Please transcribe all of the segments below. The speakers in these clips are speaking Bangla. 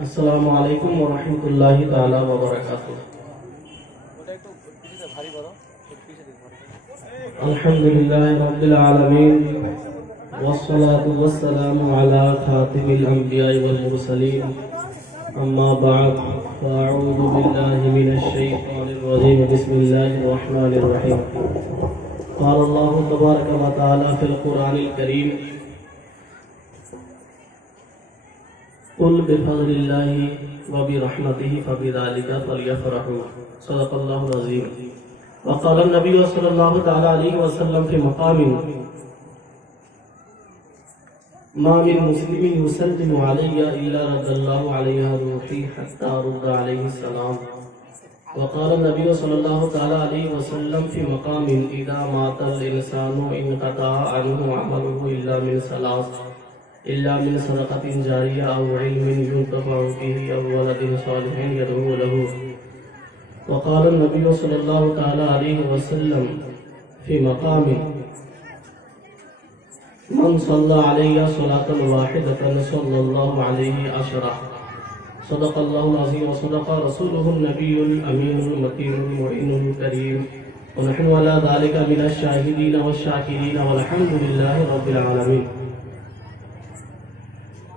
আসসালামু আলাইকুম ওয়া রাহমাতুল্লাহি তাআলা ওয়া বারাকাতুহু। আলহামদুলিল্লাহি রাব্বিল আলামিন ওয়াস সালাতু ওয়াস সালামু আলা খাতিমিল আমবিয়াই ওয়াল মুরসালিন। আম্মা বা'দ, ফাআউযু বিল্লাহি মিনাশ শাইতানির রাজীম। বিসমিল্লাহির রাহমানির রাহিম। قال الله تبارك وتعالى في القرآن الكريم: قل بفضل الله وبرحمته فبذلك فليفرحوا. صدق الله العظيم. وقال النبي صلى الله تعالى عليه وسلم في مقام: ما من مسلم يسلم علي إلا رد الله عليها روحي حتى أرد عليه السلام. وقال النبي صلى الله تعالى عليه وسلم في مقام: إذا مات الإنسان انقطع عنه عمله إلا من صدقة جارية أو علم ينتفع به أو ولد صالح يدعو له. وقال النبي صلى الله تعالى عليه وسلم في مقام: من صلى علي صلاة واحدة صلى الله عليه عشرة. صدق الله العظيم وصدق رسوله النبي الأمين المتين المعين الكريم. ونحن على ذلك من الشاهدين والشاكرين والحمد لله رب العالمين.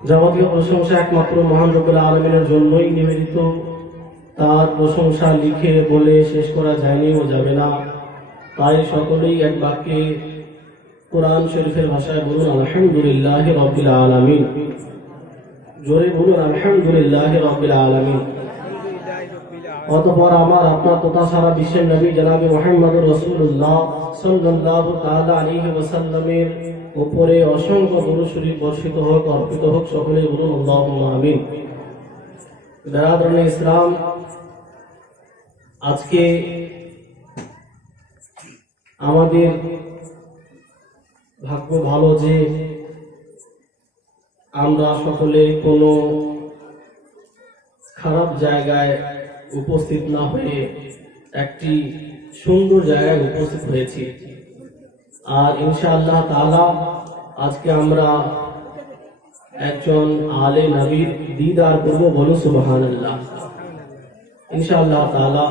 যাবতীয় প্রশংসা একমাত্র মহান রব্বুল আলামিনের জন্যই নিবেদিত। তার প্রশংসা লিখে বলে শেষ করা যায়নি ও যাবে না। তাই সকলেই এক বাক্যে কোরআন শরীফের ভাষায় বলুন আলহামদুলিল্লাহি রাব্বিল আলামিন। জোরে বলুন আলহামদুলিল্লাহি রাব্বিল আলামিন। অতঃপর আমার আপনার তথা সারা বিশ্বের নবী জনাবে মুহাম্মদুর রাসূলুল্লাহ সাল্লাল্লাহু তাআলা আলাইহি ওয়াসাল্লামের উপরে অসংখ্য দরুদ শরীফ বর্ষিত হোক, অর্পিত হোক। সকলেই বলুন আল্লাহুম্মা আমিন। বিরাদরানে ইসলাম, আজকে আমাদের ভাগ্য ভালো যে আমরা সকলে কোনো খারাপ জায়গায় উপস্থিত না হয়ে একটি সুন্দর জায়গায় উপস্থিত হয়েছি। আর ইনশাআল্লাহ তাআলা আজকে আমরা একজন আলে নবীর দিদার করব। বলুন সুবহানাল্লাহ। ইনশাআল্লাহ তাআলা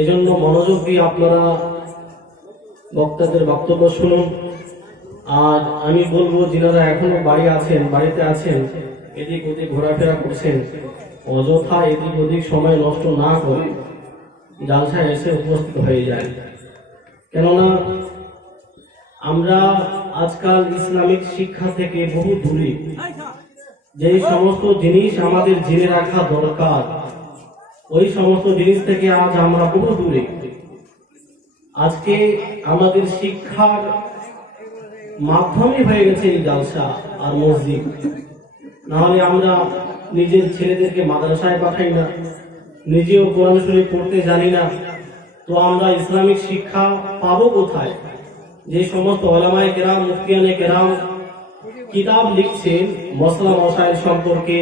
এজন্য মনোযোগ দিয়ে আপনারা বক্তাদের বক্তব্য শুনুন। আর আমি বলবো, যিনারা এখনো বাড়িতে আছেন, এদিক ওদিক ঘোরাফেরা করছেন, অযথা এদিক ওদিক সময় নষ্ট না করে জালসায় এসে উপস্থিত হয়ে যায়। কেননা আমরা আজকাল ইসলামিক শিক্ষা থেকে বহু দূরে। যে সমস্ত জিনিস আমাদের জেনে রাখা দরকার, ওই সমস্ত জিনিস থেকে আজ আমরা বহু দূরে। আজকে আমাদের শিক্ষার মাধ্যমে হয়ে গেছে এই জালসা আর মসজিদ। নাহলে আমরা নিজের ছেলেদেরকে মাদ্রাসায় পাঠাই না, নিজেও কোরআন শরীফ পড়তে জানি না, তো আমরা ইসলামিক শিক্ষা পাবো কোথায়? যে সমস্ত ওলামায়ে কেরাম, মুফতিয়ানে কেরাম কিতাব লিখছেন মসলা মশাইল সম্পর্কে,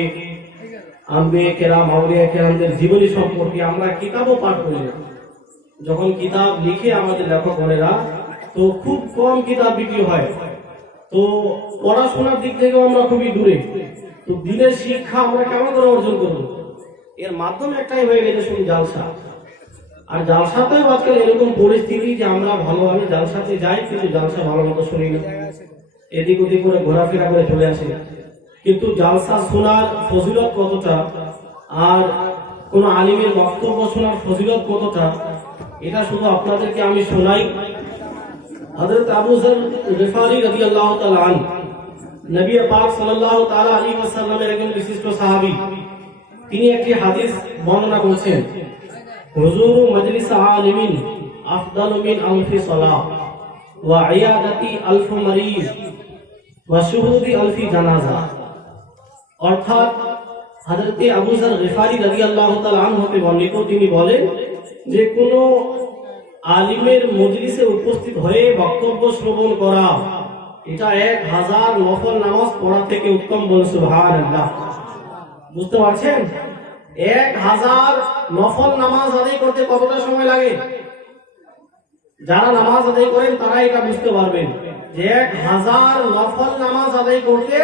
আম্বিয়ে কেরাম, আউলিয়া কেরামদের জীবনী সম্পর্কে, আমরা কিতাবও পাঠ করি না। যখন কিতাব লিখে আমাদের লেখকেরা, তো খুব কম কিতাব বিক্রি হয়। তো পড়াশোনার দিক থেকেও আমরা খুবই দূরে। তো দিনের শিক্ষা আমরা কেমন করে অর্জন করবো? এর মাধ্যমে একটাই হয়ে গেছে শুধু জালসা। আর জালসাতেও আজকাল এরকম পরিস্থিতি যে আমরা ভালোভাবে জালসাতে যাই, কিন্তু জালসা ভালো মতো শুনি না, এদিক ওদিক করে ঘোরাফেরা করে চলে আসি। কিন্তু জালসা শোনার ফজিলত কতটা, আর কোন আলিমের বক্তব্য শোনার ফজিলত কতটা, এটা শুধু আপনাদেরকে আমি শোনাই। হযরত আবু যর গিফারি রাদিয়াল্লাহু তাআলা আনহু, নবী পাক সাল্লাল্লাহু তাআলা আলাইহি ওয়াসাল্লামের একজন বিশিষ্ট সাহাবী, তিনি একটি হাদিস বর্ণনা করেছেন: হুজুরু মাজলিস আলিমিন আফদালু মিন আলফি সালাহ ওয়া ইয়াদাতি আলফ মারিজ ওয়া শুহুদি আলফি জানাজা। অর্থাৎ হযরত আবু যর গিফারি রাদিয়াল্লাহু তাআলা আনহু হতে বর্ণিত, তিনি বলেন যে কোনো আলিমের মজলিসে উপস্থিত হয়ে বক্তব্য শ্রবণ করা, এটা 1000 নফল নামাজ পড়া থেকে উত্তম। বলে সুবহানাল্লাহ। বুঝতে পারছেন? 1000 নফল নামাজ আদায় করতে কতটা সময় লাগে? যারা নামাজ আদায় করেন তারা এটা বুঝতে পারবেন। যে 1000 নফল নামাজ আদায় করতে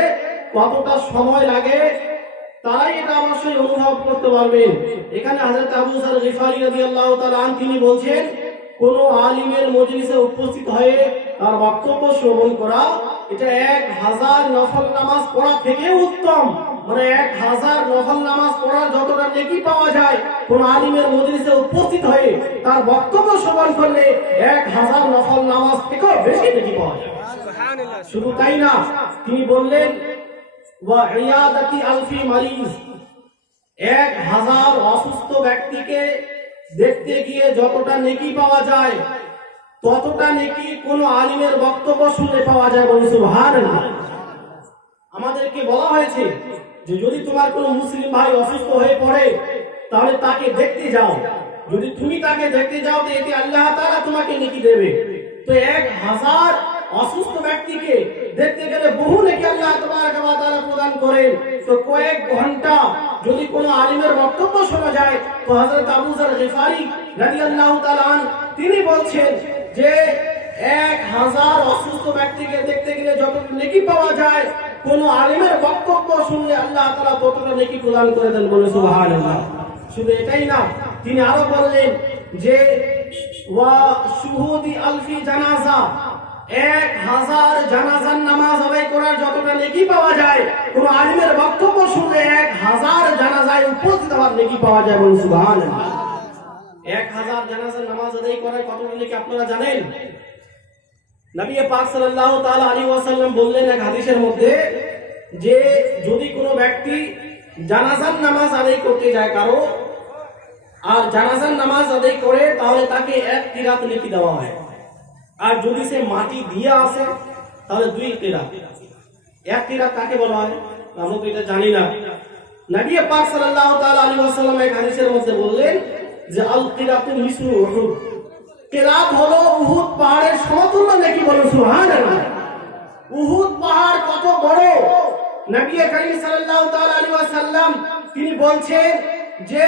কতটা সময় লাগে, তারাই এটা অবশ্যই অনুভব করতে পারবেন। এখানে হযরত আবু যর গিফারী রাদিয়াল্লাহু তাআলা আন তিনি বলছেন, কোন আলিমের মজলিসে উপস্থিত হয়ে তার বক্তব্য শ্রবণ করা এটা 1000 নফল নামাজ পড়া থেকে উত্তম। মানে 1000 নফল নামাজ পড়ার যতটা নেকি পাওয়া যায়, কোন আলিমের মজলিসে উপস্থিত হয়ে তার বক্তব্য শ্রবণ করলে 1000 নফল নামাজ থেকেও বেশি নেকি পাওয়া যায়। শুধু তাই না, তিনি বললেন ওয়া ইয়াদাতি আলফি মারিজ, 1000 অসুস্থ ব্যক্তিকে দেখতে গিয়ে যতটা নেকি পাওয়া যায়, ততটা নেকি কোন আলিমের বক্তব্য শুনে পাওয়া যায়। বলি সুবহানাল্লাহ। আমাদেরকে বলা হয়েছে যে যদি তোমার কোনো মুসলিম ভাই অসুস্থ হয়ে পড়ে তাহলে তাকে দেখতে যাও, যদি তুমি তাকে দেখতে যাও তো এতে আল্লাহ তাআলা তোমাকে নেকি দেবে। তো 1000 অসুস্থ ব্যক্তিকে দেখতে গেলে বহু নেকি আল্লাহ তাআলা প্রদান করেন। তো কয়েক ঘন্টা যদি কোনো আলিমের বক্তব্য শোনা যায়, তো হযরত আবু যর গিফারী রাদিয়াল্লাহু তাআলা তিনি বলছেন যে 1000 অসুস্থ ব্যক্তিকে দেখতে গেলে যত নেকি পাওয়া যায়, কোন আলিমের বক্তব্য শুনলে আল্লাহ তাআলা ততটা নেকি প্রদান করে দেন। বলে সুবহানাল্লাহ। শুধু এটাই না, তিনি আরো বললেন যে ওয়া শুহুদি আলফি জানাজা, 1000 জানাজার নামাজ আদায় করার যতটা নেকি পাওয়া যায়, কোন আলিমের বক্তব্য শুনলে 1000 জানাজায় উপস্থিত হওয়ার নেকি পাওয়া যায়। বলে সুবহানাল্লাহ। 1000 জানাজার নামাজ আদায় করার কতটা নেকি আপনারা জানেন? নবী পাক সাল্লাল্লাহু তাআলা আলাইহি ওয়াসাল্লাম বললেন এক হাদিসের মধ্যে যে যদি কোনো ব্যক্তি জানাজার নামাজ আদায় করতে যায় কারো, আর জানাজার নামাজ আদায় করে, তাহলে তাকে 1 কিরাত নেকি দেওয়া হয়। আর যদি সে মাটি দিয়ে আসে তাহলে 2 কিরাত। 1 কিরাত কাকে বলা হয় আমরা তো এটা জানি না। নবী পাক সাল্লাল্লাহু তাআলা আলাইহি ওয়াসাল্লাম এক হাদিসের মধ্যে বললেন যে আল কিরাতু মিসলু উহুদ, কিরাত হলো উহুদ পাহাড়ের সমতুল্য নেকি। বলো সুবহানাল্লাহ। উহুদ পাহাড় কত বড়, নবী করিম সাল্লাল্লাহু তাআলা আলাইহি ওয়াসাল্লাম তিনি বলছেন যে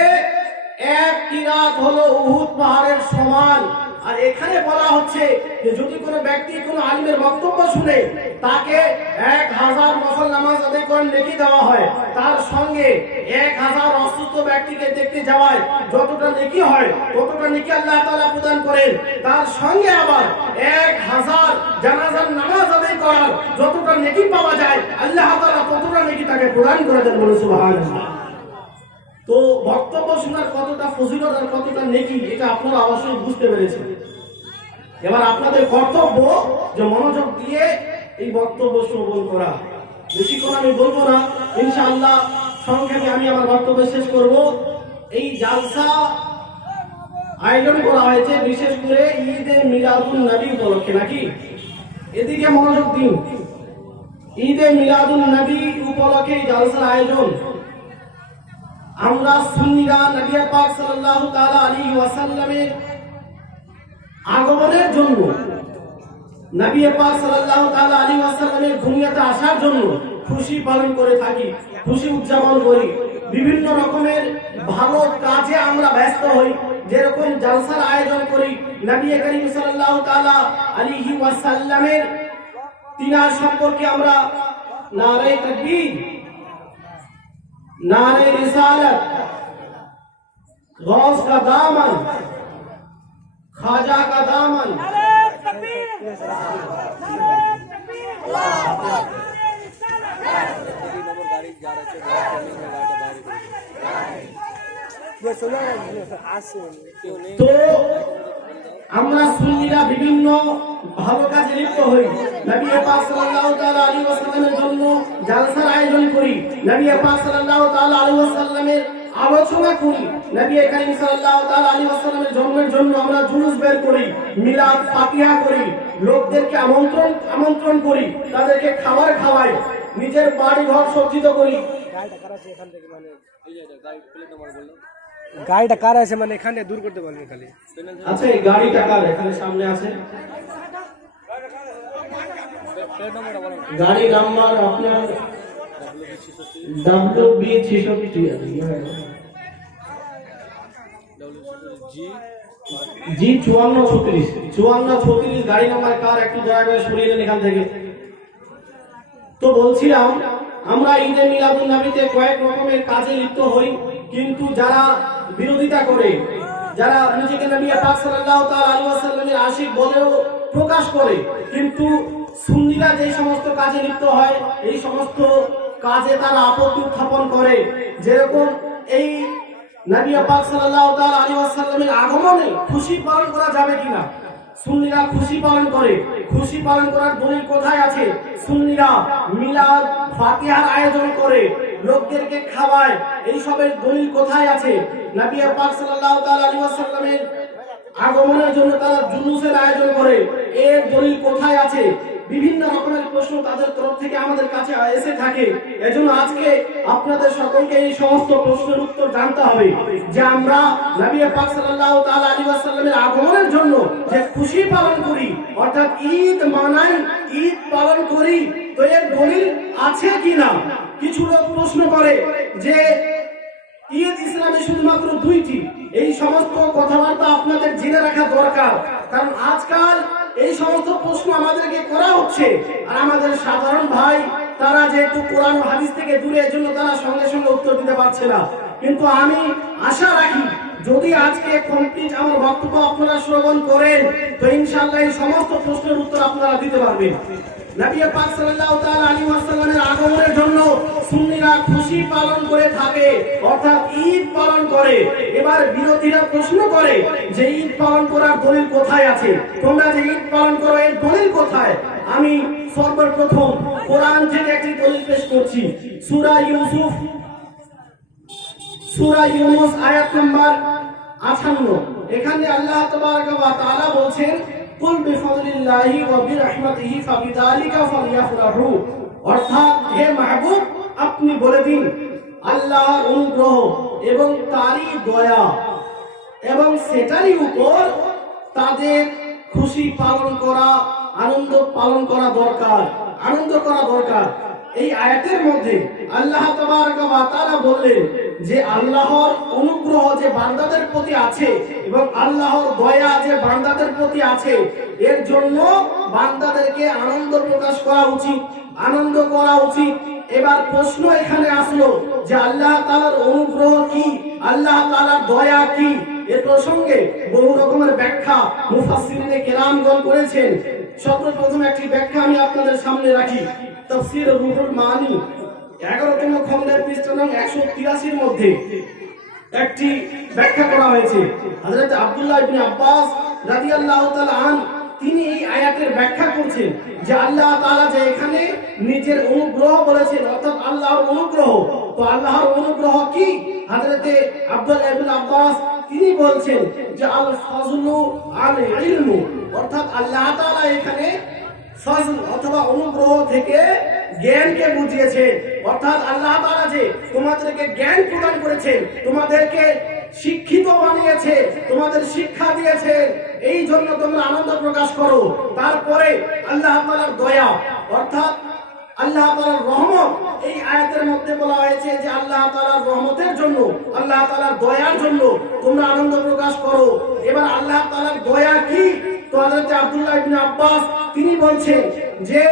1 কিরাত হলো উহুদ পাহাড়ের সমান। আর এখানে বলা হচ্ছে যে যদি কোনো ব্যক্তি কোনো আলিমের বক্তব্য শুনে তাকে 1000 নফল নামাজ আদায় করার নেকি দেওয়া হয়, তার সঙ্গে 1000 অসুস্থ ব্যক্তিকে দেখতে যাওয়ায় যতটা নেকি হয় ততটা নেকি আল্লাহ তাআলা প্রদান করেন। তার সঙ্গে আবার 1000 জানাজার নামাজ আদায় করার যতটা নেকি পাওয়া যায়, আল্লাহ তাআলা ততটা নেকি তাকে প্রদান করে দেন। বলে সুবহানাল্লাহ। তো বক্তব্য শোনার কতটা ফজিলত আর কতটা নেকি এটা আপনারা অবশ্যই বুঝতে পেরেছেন। এবার আপনাদের কর্তব্য যে মনোযোগ দিয়ে এই বক্তব্য শ্রবণ করা। বেশিক্ষণ আমি বলবো না, ইনশাআল্লাহ সংক্ষেপে আমি আমার বক্তব্য শেষ করব। এই জালসা আয়োজন করা হয়েছে বিশেষ করে ঈদে মিলাদুন নবী উপলক্ষে, নাকি? এদিকে মনোযোগ দিন। ঈদে মিলাদুন নবী উপলক্ষে এই জালসার আয়োজন। আমরা সুন্নিরা নবী পাক সাল্লাল্লাহু তাআলা আলাইহি ওয়াসাল্লামের আগমনের জন্য, নবী পাক সাল্লাল্লাহু তাআলা আলাইহি ওয়াসাল্লামের দুনিয়াতে আসার জন্য খুশি পালন করে থাকি, খুশি উদযাপন করি। বিভিন্ন রকমের ভালো কাজে আমরা ব্যস্ত হই, যেরকম জালসার আয়োজন করি। নবী করিম সাল্লাল্লাহু তাআলা আলাইহি ওয়াসাল্লামের তিনার সম্পর্কে আমরা নারে তাকবীর, नारे रिसालत, गौस का दामन, खाजा का दामन, तो আমরা সুন্নিরা বিভিন্ন ভালো কাজে লিপ্ত হই। নবী পাক সাল্লাল্লাহু তাআলা আলাইহি ওয়াসাল্লামের জন্য জালসার আয়োজন করি, নবী পাক সাল্লাল্লাহু তাআলা আলাইহি ওয়াসাল্লামের আলোচনা করি, নবী করিম সাল্লাল্লাহু তাআলা আলাইহি ওয়াসাল্লামের জন্মের জন্য আমরা জুলুস বের করি, মিলাদ ফাতিহা করি, লোকদেরকে আমন্ত্রণ করি, তাদেরকে খাবার খাওয়াই, নিজের বাড়ি ঘর সজ্জিত করি। গাড়িটা কার আছে মানে এখানে দূর করতে পারবেন খালি। আচ্ছা, এই গাড়িটা কার? এখানে সামনে আছে গাড়ি নাম্বার আপনার WB660 জি জি 5436 গাড়ি নাম্বার কার একটু দয়া করে সরিয়ে দেন এখান থেকে। তো বলছিলাম আমরা ঈদে মিলাদুন নবীতে কয়েক রকমের কাজে লিপ্ত হই, কিন্তু যারা বিরোধিতা করে, যারা নিজেকে নবী পাক সাল্লাল্লাহু তাআলা আলাইহি ওয়াসাল্লামের আশিক বলেও প্রকাশ করে, কিন্তু সুন্নিরা যে সমস্ত কাজে লিপ্ত হয় এই সমস্ত কাজে তারা আপত্তি উত্থাপন করে। যেরকম এই নবী পাক সাল্লাল্লাহু তাআলা আলাইহি ওয়াসাল্লামের আগমনে খুশি পালন করা যাবে কিনা। সুন্নিরা খুশি পালন করে, খুশি পালন করার দলিল কোথায় আছে? সুন্নিরা মিলাদ ফাতিহার আয়োজন করে, লোকদেরকে খাওয়ায়, এই সবের দলিল কোথায় আছে? নবী পাক সাল্লাল্লাহু তাআলা আলাইহি ওয়াসাল্লামের আগমনের জন্য তারা জুলুসের আয়োজন করে, এর দলিল কোথায় আছে? বিভিন্ন রকমের প্রশ্ন তাদের তরফ থেকে আমাদের কাছে এসে থাকে। এজন্য আজকে আপনাদের সকলকে এই সমস্ত প্রশ্নের উত্তর জানতে হবে যে আমরা নবী পাক সাল্লাল্লাহু তাআলা আলাইহি ওয়াসাল্লামের আগমনের জন্য যে খুশি পালন করি, অর্থাৎ ঈদ মানাই, ঈদ পালন করি, তো এর দলিল আছে কিনা। কিছু লোক প্রশ্ন করে যে ঈদ ইসলামে শুধুমাত্র দুইটি। এই সমস্ত কথাবার্তা আপনাদের জেনে রাখা দরকার, কারণ আজকাল এই সমস্ত প্রশ্ন আমাদেরকে করা হচ্ছে, আর আমাদের সাধারণ ভাই তারা যেহেতু কোরআন ও হাদিস থেকে দূরে, এজন্য তারা সঙ্গে সঙ্গে উত্তর দিতে পারছে না। কিন্তু আমি আশা রাখি যদি আজকে কমপ্লিট আমার বক্তব্য আপনারা শ্রবণ করেন, তো ইনশাআল্লাহ এই সমস্ত প্রশ্নের উত্তর আপনারা দিতে পারবেন। নবী পাক সাল্লাল্লাহু তাআলা আলাইহি ওয়াসাল্লামের আগমনের জন্য সুন্নিরা খুশি পালন করে থাকে, অর্থাৎ ঈদ পালন করে। এবার বিরোধীরা প্রশ্ন করে যে ঈদ পালন করার দলিল কোথায় আছে? তোমরা যে ঈদ পালন করো এর দলিল কোথায়? আমি সর্বপ্রথম কোরআন থেকে একটি দলিল পেশ করছি। সূরা ইউনূস আয়াত নাম্বার 58। এখানে আল্লাহ তাবারাকা ওয়া তাআলা বলছেন, কুল বিফাদলিল্লাহি ওয়া বিরহমাতিহি ফাবিযালিকা ফালইফরাহু। অর্থাৎ হে মাহবুব, আপনি বলে দিন আল্লাহর অনুগ্রহ এবং তারই দয়া এবং সেটারই উপর তাদের খুশি পালন করা, আনন্দ পালন করা দরকার, আনন্দ করা দরকার। এই আয়াতের মধ্যে আল্লাহ তাবারাকা ওয়া তাআলা বললেন যে আল্লাহর অনুগ্রহ যে বান্দাদের প্রতি আছে এবং আল্লাহর দয়া যে বান্দাদের প্রতি আছে, এর জন্য বান্দাদেরকে আনন্দ প্রকাশ করা উচিত, আনন্দ করা উচিত। এবার প্রশ্ন এখানে আসলো যে আল্লাহ তাআলার অনুগ্রহ কি, আল্লাহ তাআলার দয়া কি? এ প্রসঙ্গে বহু রকমের ব্যাখ্যা মুফাসসিরিনে কেরামগণ করেছেন। সর্বপ্রথম একটি ব্যাখ্যা আমি আপনাদের সামনে রাখি। তাফসীর রুহুল মানি 11তম খণ্ডের পৃষ্ঠা নং 183 মধ্যে একটি ব্যাখ্যা করা হয়েছে। হযরত আব্দুল্লাহ ইবনে আব্বাস রাদিয়াল্লাহু তাআলা আনহু তিনি এই আয়াতের ব্যাখ্যা করছেন যে আল্লাহ তাআলা যে এখানে নিজের অনুগ্রহ বলেছেন, অর্থাৎ আল্লাহর অনুগ্রহ, তো আল্লাহর অনুগ্রহ কি? হযরত আব্দুল্লাহ ইবনে আব্বাস তিনি বলছেন যে আল ফাজলু আল ইলমু, অর্থাৎ আল্লাহ তাআলা এখানে ফজল অথবা অনুগ্রহ থেকে জ্ঞানকে বুঝিয়েছেন। অর্থাৎ আল্লাহ তাআলা যে তোমাদেরকে জ্ঞান প্রদান করেছেন, তোমাদেরকে শিক্ষিত বানিয়েছে, তোমাদের শিক্ষা দিয়েছে, এই জন্য তোমরা আনন্দ প্রকাশ করো। তারপরে আল্লাহ তাআলার দয়া, অর্থাৎ আল্লাহ তাআলার রহমত, এই আয়াতের মধ্যে বলা হয়েছে যে আল্লাহ তাআলার রহমতের জন্য, আল্লাহ তাআলার দয়ার জন্য তোমরা আনন্দ প্রকাশ করো। এবার আল্লাহ তাআলার দয়া কি? তো হযরত আব্দুল্লাহ ইবনে আব্বাস তিনি বলছেন যে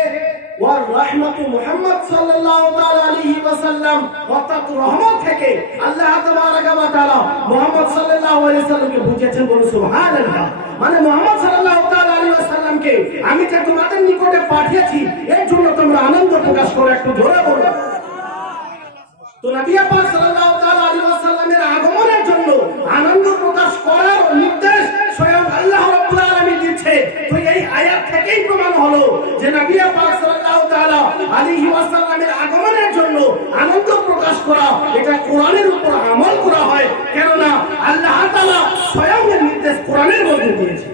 ওয়া রাহমাতু মুহাম্মদ সাল্লাল্লাহু তাআলা আলাইহি ওয়াসাল্লাম, অর্থাৎ রহমত থেকে আল্লাহ তাবারাকা ওয়া তাআলা মুহাম্মদ সাল্লাল্লাহু আলাইহি ওয়াসাল্লামকে বুঝিয়েছেন। বলুন সুবহানাল্লাহ। মানে মুহাম্মদ সাল্লাল্লাহু তাআলা আলাইহি ওয়াসাল্লামকে আমি যে তোমাদের নিকটে পাঠিয়েছি, এর জন্য তোমরা আনন্দ প্রকাশ করো। একটু জোরে বলো। তো নবী পাক সাল্লাল্লাহু তাআলা আলাইহি ওয়াসাল্লামের আগমনের জন্য আনন্দ প্রকাশ করার নির্দেশ স্বয়ং আল্লাহ রাব্বুল আলামিন দিয়েছে। তো এই আয়াত থেকেই প্রমাণ হলো যে নবী পাক সাল্লাল্লাহু তাআলা আলাইহি ওয়াসাল্লামের আগমনের জন্য আনন্দ প্রকাশ করা, এটা কোরআনের উপর আমল করা হয়, কেননা আল্লাহ তাআলা স্বয়ং এর নির্দেশ কোরআনের মধ্যে দিয়েছে।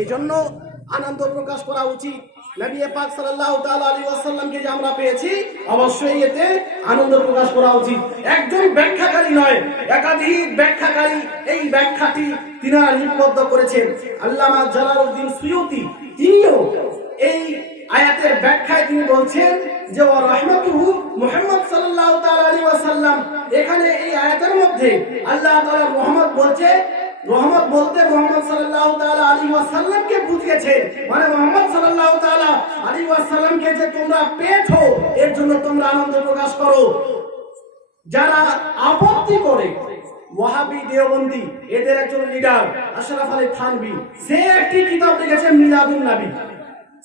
এই জন্য আনন্দ প্রকাশ করা উচিত। নবী পাক সাল্লাল্লাহু তাআলা আলাইহি ওয়াসাল্লামকে যে আমরা পেয়েছি, অবশ্যই এতে আনন্দ প্রকাশ করা উচিত। একজন ব্যাখ্যাকারী নয়, একাধিক ব্যাখ্যাকারী এই ব্যাখ্যাটি তিনারা লিপিবদ্ধ করেছেন। আল্লামা জালালউদ্দিন সুয়ুতি তিনিও এই আয়াতের ব্যাখ্যায় তিনি বলছেন যে ওয়া রাহমাতুহু মুহাম্মদ সাল্লাল্লাহু তাআলা আলাইহি ওয়াসাল্লাম, এখানে এই আয়াতের মধ্যে আল্লাহ তাআলার রহমত বলছে রহমত বলতে মুহাম্মদ সাল্লাল্লাহু তাআলা আলাইহি ওয়াসাল্লামকে বুঝিয়েছেন, মানে মুহাম্মদ সাল্লাল্লাহু তাআলা আলাইহি ওয়াসাল্লামকে যে তোমরা পেয়েছো এর জন্য তোমরা আনন্দ প্রকাশ করো। যারা আপত্তি করে ওয়াহাবি দেওবন্দি, এদের একজন লিডার আশরাফ আলী থানভী, সে একটি কিতাব লিখেছে মিলাদুন নবী।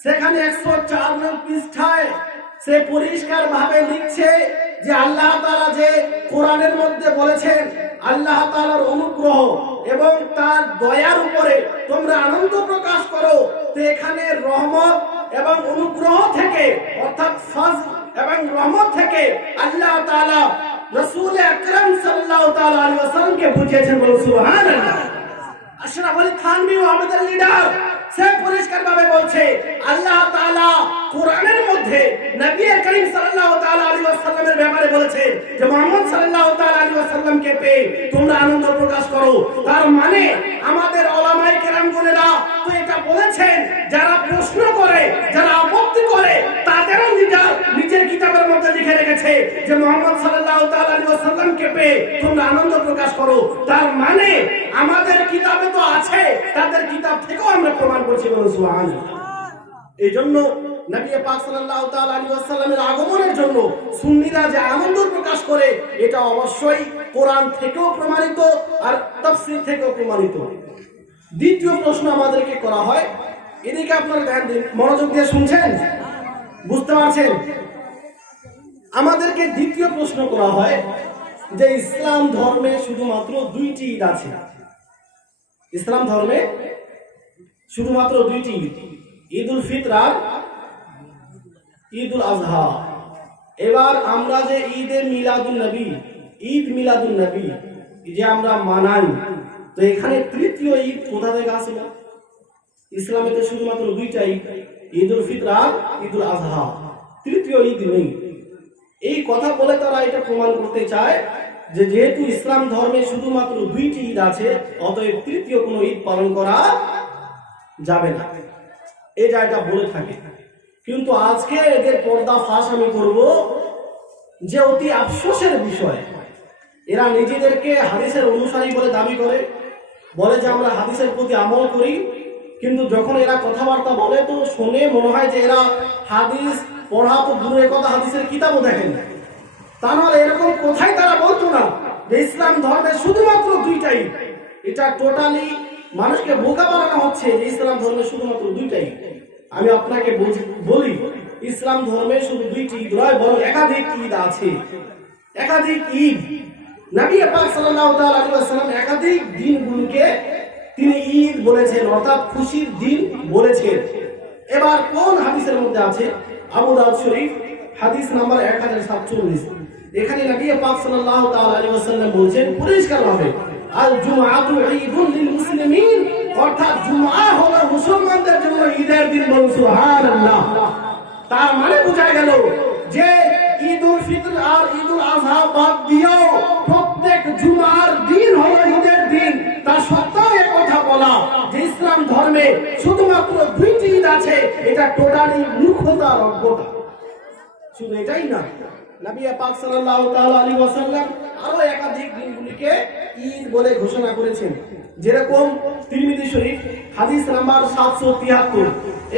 সেখানে 104 নং পৃষ্ঠায় সে পরিষ্কার ভাবে লিখছে যে আল্লাহ তাআলা যে কোরআনের মধ্যে বলেছেন আল্লাহ তাআলার অনুগ্রহ এবং তার দয়ার উপরে তোমরা আনন্দ প্রকাশ করো, তো এখানে রহমত এবং অনুগ্রহ থেকে অর্থাৎ ফজল এবং রহমত থেকে আল্লাহ তাআলা রাসূল আকরাম সাল্লাল্লাহু তাআলা আলাইহি ওয়াসাল্লামকে বুঝিয়েছেন। বলুন সুবহানাল্লাহ। আশরাফ আলী থানভী আমাদের লিডার, সে পরিষ্কার ভাবে বলছে আল্লাহ তাআলা কোরআনের মধ্যে নবী করিম সাল্লাল্লাহু তাআলা আলাইহি ওয়াসাল্লামের ব্যাপারে বলেছেন যে মুহাম্মদ সাল্লাল্লাহু তাআলা আলাইহি ওয়াসাল্লামকে পেয়ে তোমরা আনন্দ প্রকাশ করো। তার মানে আমাদের উলামায়ে কেরামগণেরা তো এটা বলেছেন, যারা প্রশ্ন করে, যারা আপত্তি করে, তাদেরও নিজের কিতাবের মধ্যে লিখে রেখেছে যে মুহাম্মদ সাল্লাল্লাহু তাআলা আলাইহি ওয়াসাল্লামকে পেয়ে তোমরা আনন্দ প্রকাশ করো। তার মানে আমাদের কিতাবে তো আছে, তাদের কিতাব থেকেও আমরা প্রমাণ করছি। বলুন সুবহানাল্লাহ। এই জন্য নবী পাক সাল্লাল্লাহু তাআলা আলাইহি ওয়াসাল্লামের আগমনের জন্য সুন্নিরা যে আনন্দ প্রকাশ করে, এটা অবশ্যই কোরআন থেকেও প্রমাণিত আর তাফসীর থেকেও প্রমাণিত। দ্বিতীয় প্রশ্ন আমাদেরকে করা হয়, এদিকে আপনারা ধ্যান দিন, মনোযোগ দিয়ে শুনছেন, বুঝতে পারছেন? আমাদেরকে দ্বিতীয় প্রশ্ন করা হয় যে ইসলাম ধর্মে শুধুমাত্র দুইটি ঈদ আছে। ইসলাম ধর্মে শুধুমাত্র দুইটি ঈদ, ঈদুল ফিতর আর ঈদুল আজহা। এবার আমরা যে ঈদে মিলাদুন নবী, ঈদ মিলাদুন নবী যে আমরা মানাই, তো এখানে তৃতীয় ঈদ কোথা থেকে আসলো? ইসলামে তো শুধুমাত্র দুইটা ঈদ, ঈদুল ফিতর আর ঈদুল আজহা, তৃতীয় ঈদ নেই। এই কথা বলে তারা এটা প্রমাণ করতে চায় যে যেহেতু ইসলাম ধর্মে শুধুমাত্র দুইটি ঈদ আছে, অতএব তৃতীয় কোনো ঈদ পালন করা যাবে না, এটা বলে থাকে। কিন্তু আজকে এদের পর্দা ফাঁস আমি করব যে অতি আফসোসের বিষয়, এরা নিজেদেরকে হাদিসের অনুসারী বলে দাবি করে, বলে যে আমরা হাদিসের প্রতি আমল করি, কিন্তু যখন এরা কথাবার্তা বলে তো শুনে মনে হয় যে এরা হাদিস পড়া তো দূরের কথা, হাদিসের কিতাবও দেখেন না। তা নাহলে এরকম কোথায় তারা বলতো না যে ইসলাম ধর্মে শুধুমাত্র দুইটাই। এটা টোটালি মানুষকে বোকা বানানো হচ্ছে যে ইসলাম ধর্মে শুধুমাত্র দুইটাই। আমি আপনাকে বলি, ইসলাম ধর্মে শুধু দুইটি ঈদ নয়, বরং একাধিক ঈদ আছে, একাধিক ঈদ। নবী পাক সাল্লাল্লাহু তাআলা আলাইহি ওয়াসাল্লাম একাধিক দিনগুলোকে তিনি ঈদ বলেছেন, অর্থাৎ খুশির দিন বলেছেন। এবার কোন হাদিসের মধ্যে আছে? আবু দাউদ শরীফ হাদিস নাম্বার 1047। এখানে নবী পাক সাল্লাল্লাহু তাআলা আলাইহি ওয়াসাল্লাম বলেছেন পরিষ্কারভাবে, আল জুমআতু ঈদুন লিল মুসলিমিন, অর্থাৎ জুমআ হলো মুসলমানদের জন্য ঈদের দিন। বলুন সুবহানাল্লাহ। তার মানে বোঝা গেল যে ঈদুল ফিতর আর ঈদুল আজহা বাদ দিয়েও প্রত্যেক জুমার দিন হলো ঈদের দিন। তা সত্ত্বেও এই কথা বলা যে ইসলাম ধর্মে শুধুমাত্র দুইটি ঈদ আছে, এটা টোটালি মূর্খতা, অজ্ঞতা। শুধু এটাই না, নবী পাক সাল্লাল্লাহু তাআলা আলাইহি ওয়াসাল্লাম আরো একাধিক দিনগুলিকে ঈদ বলে ঘোষণা করেছেন। যেরকম তিরমিজি শরীফ হাদিস নাম্বার 773,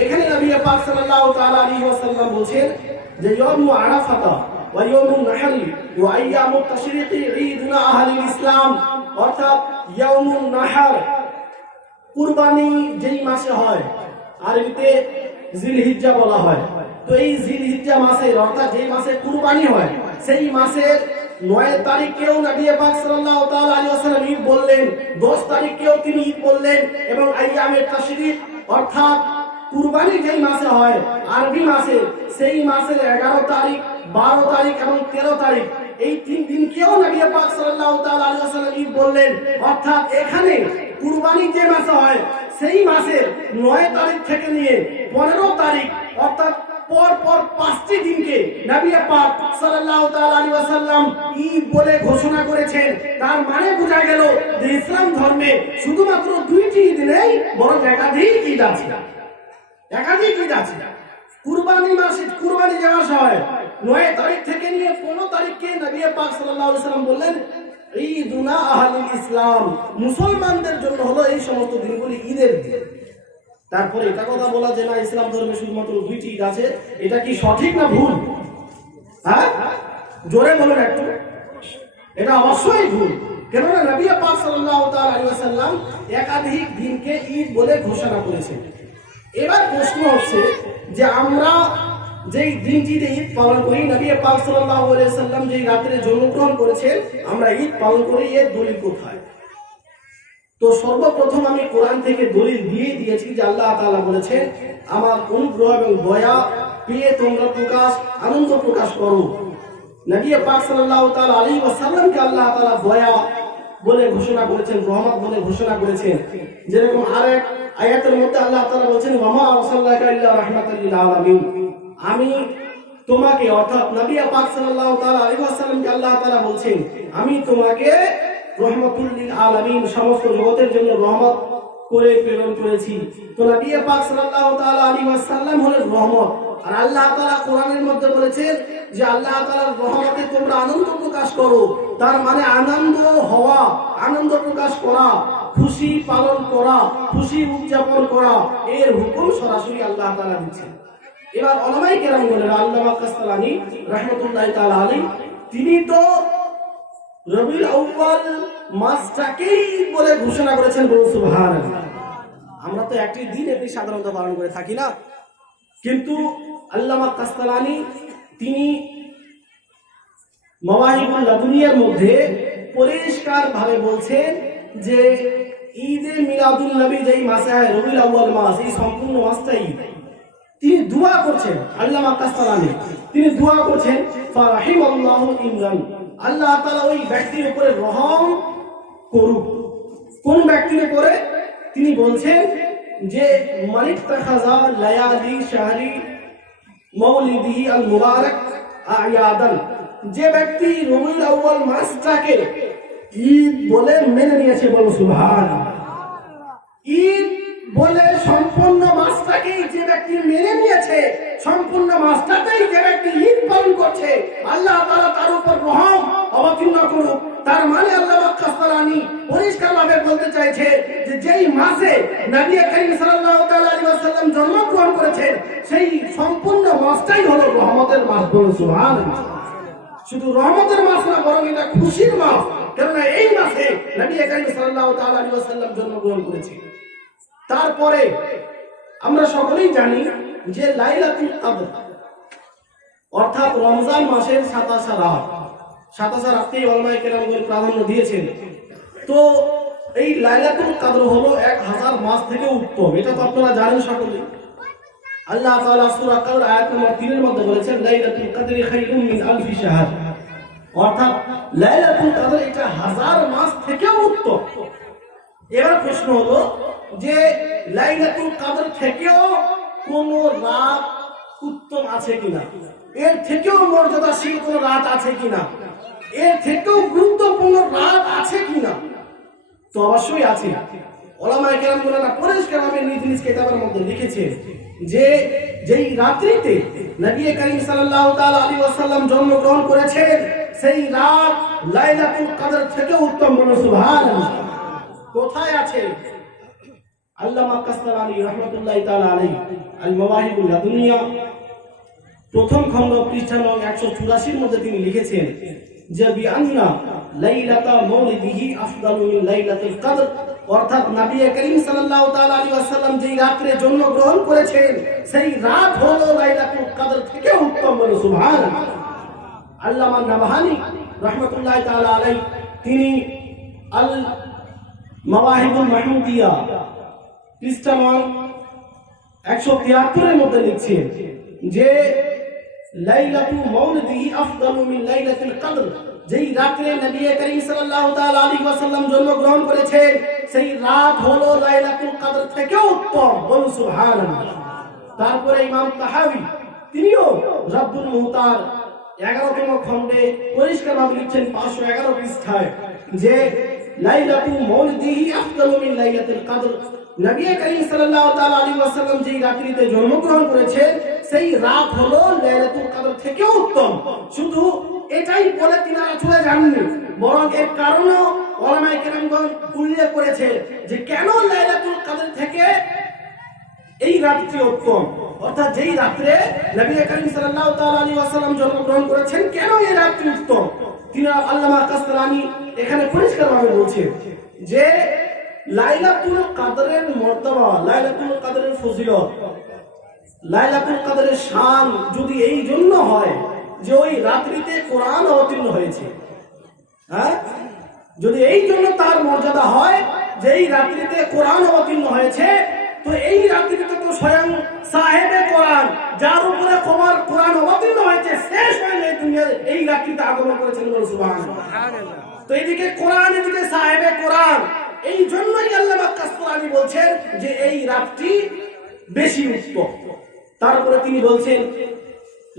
এখানে নবী পাক সাল্লাল্লাহু তাআলা আলাইহি ওয়াসাল্লাম বলেন যে ইয়াউমু আরাফাতা ওয়া ইয়াউমুন নাহরি ওয়া আইয়ামুত তাশরিকি ঈদুনা আহলিল ইসলাম, অর্থাৎ ইয়াউমুন নাহর কুরবানি যেই মাসে হয়, আরবিতে জিলহিজ্জা বলা হয়। তো এই জিলহিজ্জা মাসের, অর্থাৎ যেই মাসে কুরবানি হয়, সেই মাসের 9 তারিখেও নবী পাক সাল্লাল্লাহু তাআলা আলাইহি ওয়াসাল্লাম ঈদ বললেন, 10 তারিখেও তিনি ঈদ বললেন, এবং আইয়ামে তাশরিক অর্থাৎ কুরবানি যেই মাসে হয় আরবি মাসে, সেই মাসের 11 তারিখ, 12 তারিখ এবং 13 তারিখ, এই 3 দিনকেও নবী পাক সাল্লাল্লাহু তাআলা আলাইহি ওয়াসাল্লাম ঈদ বললেন। অর্থাৎ এখানে কুরবানি যে মাসে হয় সেই মাসের 9 তারিখ থেকে নিয়ে 15 তারিখ, অর্থাৎ পর 5টি দিনকে নবী পাক সাল্লাল্লাহু তাআলা আলাইহি ওয়াসাল্লাম ঈদ বলে ঘোষণা করেছেন। তার মানে বোঝা গেল যে ইসলাম ধর্মে শুধুমাত্র দুইটি ঈদ নেই, বরং একাধিক ঈদ আছে, একাধিক ঈদ আছে। কুরবানি মাসে, কুরবানি যে মাস হয় 9 তারিখ থেকে নিয়ে 15 তারিখকে নবী পাক সাল্লাল্লাহু আলাইহি ওয়াসাল্লাম বললেন ঈদুনা আহলিল ইসলাম, মুসলমানদের জন্য হলো এই সমস্ত দিনগুলি ঈদের দিন। তারপরে এটা কথা বলা যে না ইসলাম ধর্মে শুধুমাত্র 2টি ঈদ আছে, এটা কি সঠিক না ভুল? হ্যাঁ, জোরে বলুন একটু। এটা অবশ্যই ভুল, কেননা নবী পাক সাল্লাল্লাহু তাআলা আলাইহি ওয়াসাল্লাম একাধিক দিনকে ঈদ বলে ঘোষণা করেছেন। এবার প্রশ্ন হচ্ছে যে আমরা যেই দিনটিতে ঈদ পালন করি, নবী পাক সাল্লাল্লাহু আলাইহি ওয়াসাল্লাম যেই রাতে জন্মগ্রহণ করেছেন, আমরা ঈদ পালন করি, এর দলিল কোথায়? তো সর্বপ্রথম আমি কোরআন থেকে দলিল দিয়ে দিয়েছি যে আল্লাহ তাআলা বলেছেন, আমার অনুগ্রহ এবং দয়া পেয়ে তোমরা আনন্দ প্রকাশ করো। নবী পাক সাল্লাল্লাহু তাআলা আলাইহি ওয়াসাল্লামকে আল্লাহ তাআলা দয়া বলে ঘোষণা করেছেন, রহমত বলে ঘোষণা করেছেন। যেরকম আরেক আয়াতের মধ্যে আল্লাহ তাআলা বলেছেন, ওয়ামা আরসালনাকা ইল্লা রাহমাতাল লিল আলামিন, আমি তোমাকে, অর্থাৎ নবী পাক সাল্লাল্লাহু তাআলা আলাইহি ওয়াসাল্লামকে আল্লাহ তাআলা বলছেন, আমি তোমাকে রহমাতুল লিল আলামিন, সমস্ত জগতের জন্য রহমত করে প্রেরণ করেছি। তো নবী পাক সাল্লাল্লাহু তাআলা আলাইহি ওয়াসাল্লাম হলেন রহমত। আর আল্লাহ তাআলা কোরআনের মধ্যে বলেছেন যে আল্লাহ তাআলার রহমতে তোমরা আনন্দ প্রকাশ করো। তার মানে আনন্দ হওয়া, আনন্দ প্রকাশ করা, খুশি পালন করা, খুশি উদযাপন করা, এর হুকুম সরাসরি আল্লাহ তাআলা দিচ্ছেন। এবার উলামায়ে কেরাম বলেন, আল্লামা কাসতালানী রাহমাতুল্লাহি তাআলা আলাইহি, তিনি তো রবিউল আউয়াল মাসটাকেই বলে ঘোষণা করেছেন, বলুন সুবহানাল্লাহ। আমরা তো একটি দিন এটি সাধারণত পালন করে থাকি না, কিন্তু আল্লামা কাসতালানী তিনি মাওয়াহিবুল লাদুনিয়ার মধ্যে পরিষ্কার ভাবে বলছেন যে ঈদে মিলাদুন নবী যেই মাসে হয়, রবিউল আউয়াল মাস, এই সম্পূর্ণ মাসটাই তিনি দোয়া করছেন। আল্লামা কাসতালানী তিনি দোয়া করছেন, ফারাহিমাল্লাহু ইমরান, আল্লাহ তাআলা ওই ব্যক্তির উপরে রহম করুক। কোন ব্যক্তির উপরে? তিনি বলছেন যে মালিক তাখাযা লায়ালি শাহরি মাউলিদিহি আল মুবারক আয়াদান, যে ব্যক্তি রবিউল আউয়াল মাসটাকে ঈদ বলে মেনে নিয়েছে, বলো সুবহানাল্লাহ। ঈদ বলে সম্পূর্ণ মাসটাকেই যে ব্যক্তি মেনে নিয়েছে, সম্পূর্ণ মাসটাতেই যে ব্যক্তি ঈদ পালন করছে, আল্লাহ তাআলা তার উপর রহম অবতীর্ণ করুক। তার মানে আল্লামা কাসতালানী পরিষ্কারভাবে বলতে চাইছে যে যেই মাসে নবী করিম সাল্লাল্লাহু তাআলা আলাইহি ওয়াসাল্লাম জন্মগ্রহণ করেছেন, সেই সম্পূর্ণ মাসটাই হলো রহমতের মাস, বলুন সুবহানাল্লাহ। শুধু রহমতের মাস না, বরং এটা খুশির মাস, কারণ এই মাসে নবী করিম সাল্লাল্লাহু তাআলা আলাইহি ওয়াসাল্লাম জন্মগ্রহণ করেছেন। তারপরে আমরা সকলেই জানি যে লাইলাতুল কদর, অর্থাৎ রমজান মাসের 27 রাত, 27 রাতকেই উলামায়ে কেরামগণ প্রাধান্য দিয়েছেন। তো এই লাইলাতুল কদর হলো 1000 মাস থেকে উত্তম, এটা তো আপনারা জানেন সকলেই। আল্লাহ তাআলা সূরা কদর আয়াত নম্বর 3 এর মধ্যে বলেছেন, লাইলাতুল কদরি খায়রুম মিন আলফি শাহর, অর্থাৎ লাইলাতুল কদর এটা 1000 মাস থেকেও উত্তম। এবার প্রশ্ন হলো যে লাইলাতুল কদর থেকেও কোন রাত উত্তম আছে কিনা, এর থেকেও মর্যাদাশীল কোন রাত আছে কিনা, এর থেকেও গুরুত্বপূর্ণ রাত আছে কিনা? তো অবশ্যই আছে। উলামায়ে কেরামগণ পরিষ্কারভাবে নিজ নিজ কিতাবের মধ্যে লিখেছেন যে যেই রাত্রিতে নবী করিম সাল্লাল্লাহু তাআলা আলাইহি ওয়াসাল্লাম জন্মগ্রহণ করেছেন, সেই রাত লাইলাতুল কদর থেকে উত্তম, বলুন সুবহানাল্লাহ। কোথায় আছে? আল্লামা কাসতালানী রাহমাতুল্লাহি তাআলা আলাইহি আল মাওয়াহিবুল লাদুনিয়া প্রথম খণ্ড পৃষ্ঠা নং 184 এর মধ্যে তিনি লিখেছেন যে বিআন্না লাইলাতা মাউলিদিহি আফদালু মিন লাইলাতুল কদর, অর্থাৎ নবী করিম সাল্লাল্লাহু তাআলা আলাইহি ওয়াসাল্লাম যেই রাতে জন্মগ্রহণ করেছেন, সেই রাত হলো লাইলাতুল কদর থেকে উত্তম, বলুন সুবহানাল্লাহ। আল্লামা নাবাহানী রাহমাতুল্লাহি তাআলা আলাইহি তিনি আল মাওয়াহিবুল মাহমুদিয়া পৃষ্ঠা নং 173 এর মধ্যে লিখছেন যে লাইলাতু মাউলিদিহি আফদালু মিন লাইলাতুল কদর, যেই রাতে নবী করিম সাল্লাল্লাহু তাআলা আলাইহি ওয়াসাল্লাম জন্মগ্রহণ করেছেন, সেই রাত হলো লাইলাতুল কদর থেকে উত্তম, বলুন সুবহানাল্লাহ। তারপরে ইমাম তাহাবী তিনিও রাদ্দুল মুহতার 11তম খণ্ডে পরিষ্কারভাবে লিখছেন 511 পৃষ্ঠায় যে লাইলাতু মাউলিদিহি আফদালু মিন লাইলাতুল কদর, নবী করিম সাল্লাল্লাহু তাআলা আলাইহি ওয়াসাল্লাম যেই রাত্রিতে জন্মগ্রহণ করেছেন, সেই রাত হলো লাইলাতুল কদর থেকেও উত্তম। শুধু এটাই বলে তিনারা চলে যাননি, বরং এর কারণও উলামায়ে কেরামগণ উল্লেখ করেছে যে কেন লাইলাতুল কদর থেকে এই রাতটি উত্তম, অর্থাৎ যেই রাত্রে নবী করিম সাল্লাল্লাহু তাআলা আলাইহি ওয়াসাল্লাম জন্মগ্রহণ করেছেন, কেন এই রাতটি উত্তম। তিনারা আল্লামা কাসরানী এখানে পরিষ্কারভাবে বলছেন যে লাইলাতুল কদরের মর্তবা, লাইলাতুল কদরের ফজিলত, লাইলাতুল কদরের শান যদি এই জন্য হয় যে ওই রাত্রিতে কোরআন অবতীর্ণ হয়েছে, হ্যাঁ, যদি এই জন্য তার মর্যাদা হয় যে এই রাত্রিতে কোরআন অবতীর্ণ হয়েছে, তো এই রাত্রিতে তো স্বয়ং সাহেবে কোরআন, যার উপরে কোরআন অবতীর্ণ হয়েছে, শেষ হয়ে এই দুনিয়ার এই রাত্রিতে আগমন করেছেন। সুবহানাল্লাহ। তো এদিকে কোরআন, এদিকে সাহেবে কোরআন, এই জন্যই আল্লামা কাসরানী বলছেন যে এই রাতটি বেশি উত্তম। তারপরে তিনি বলছেন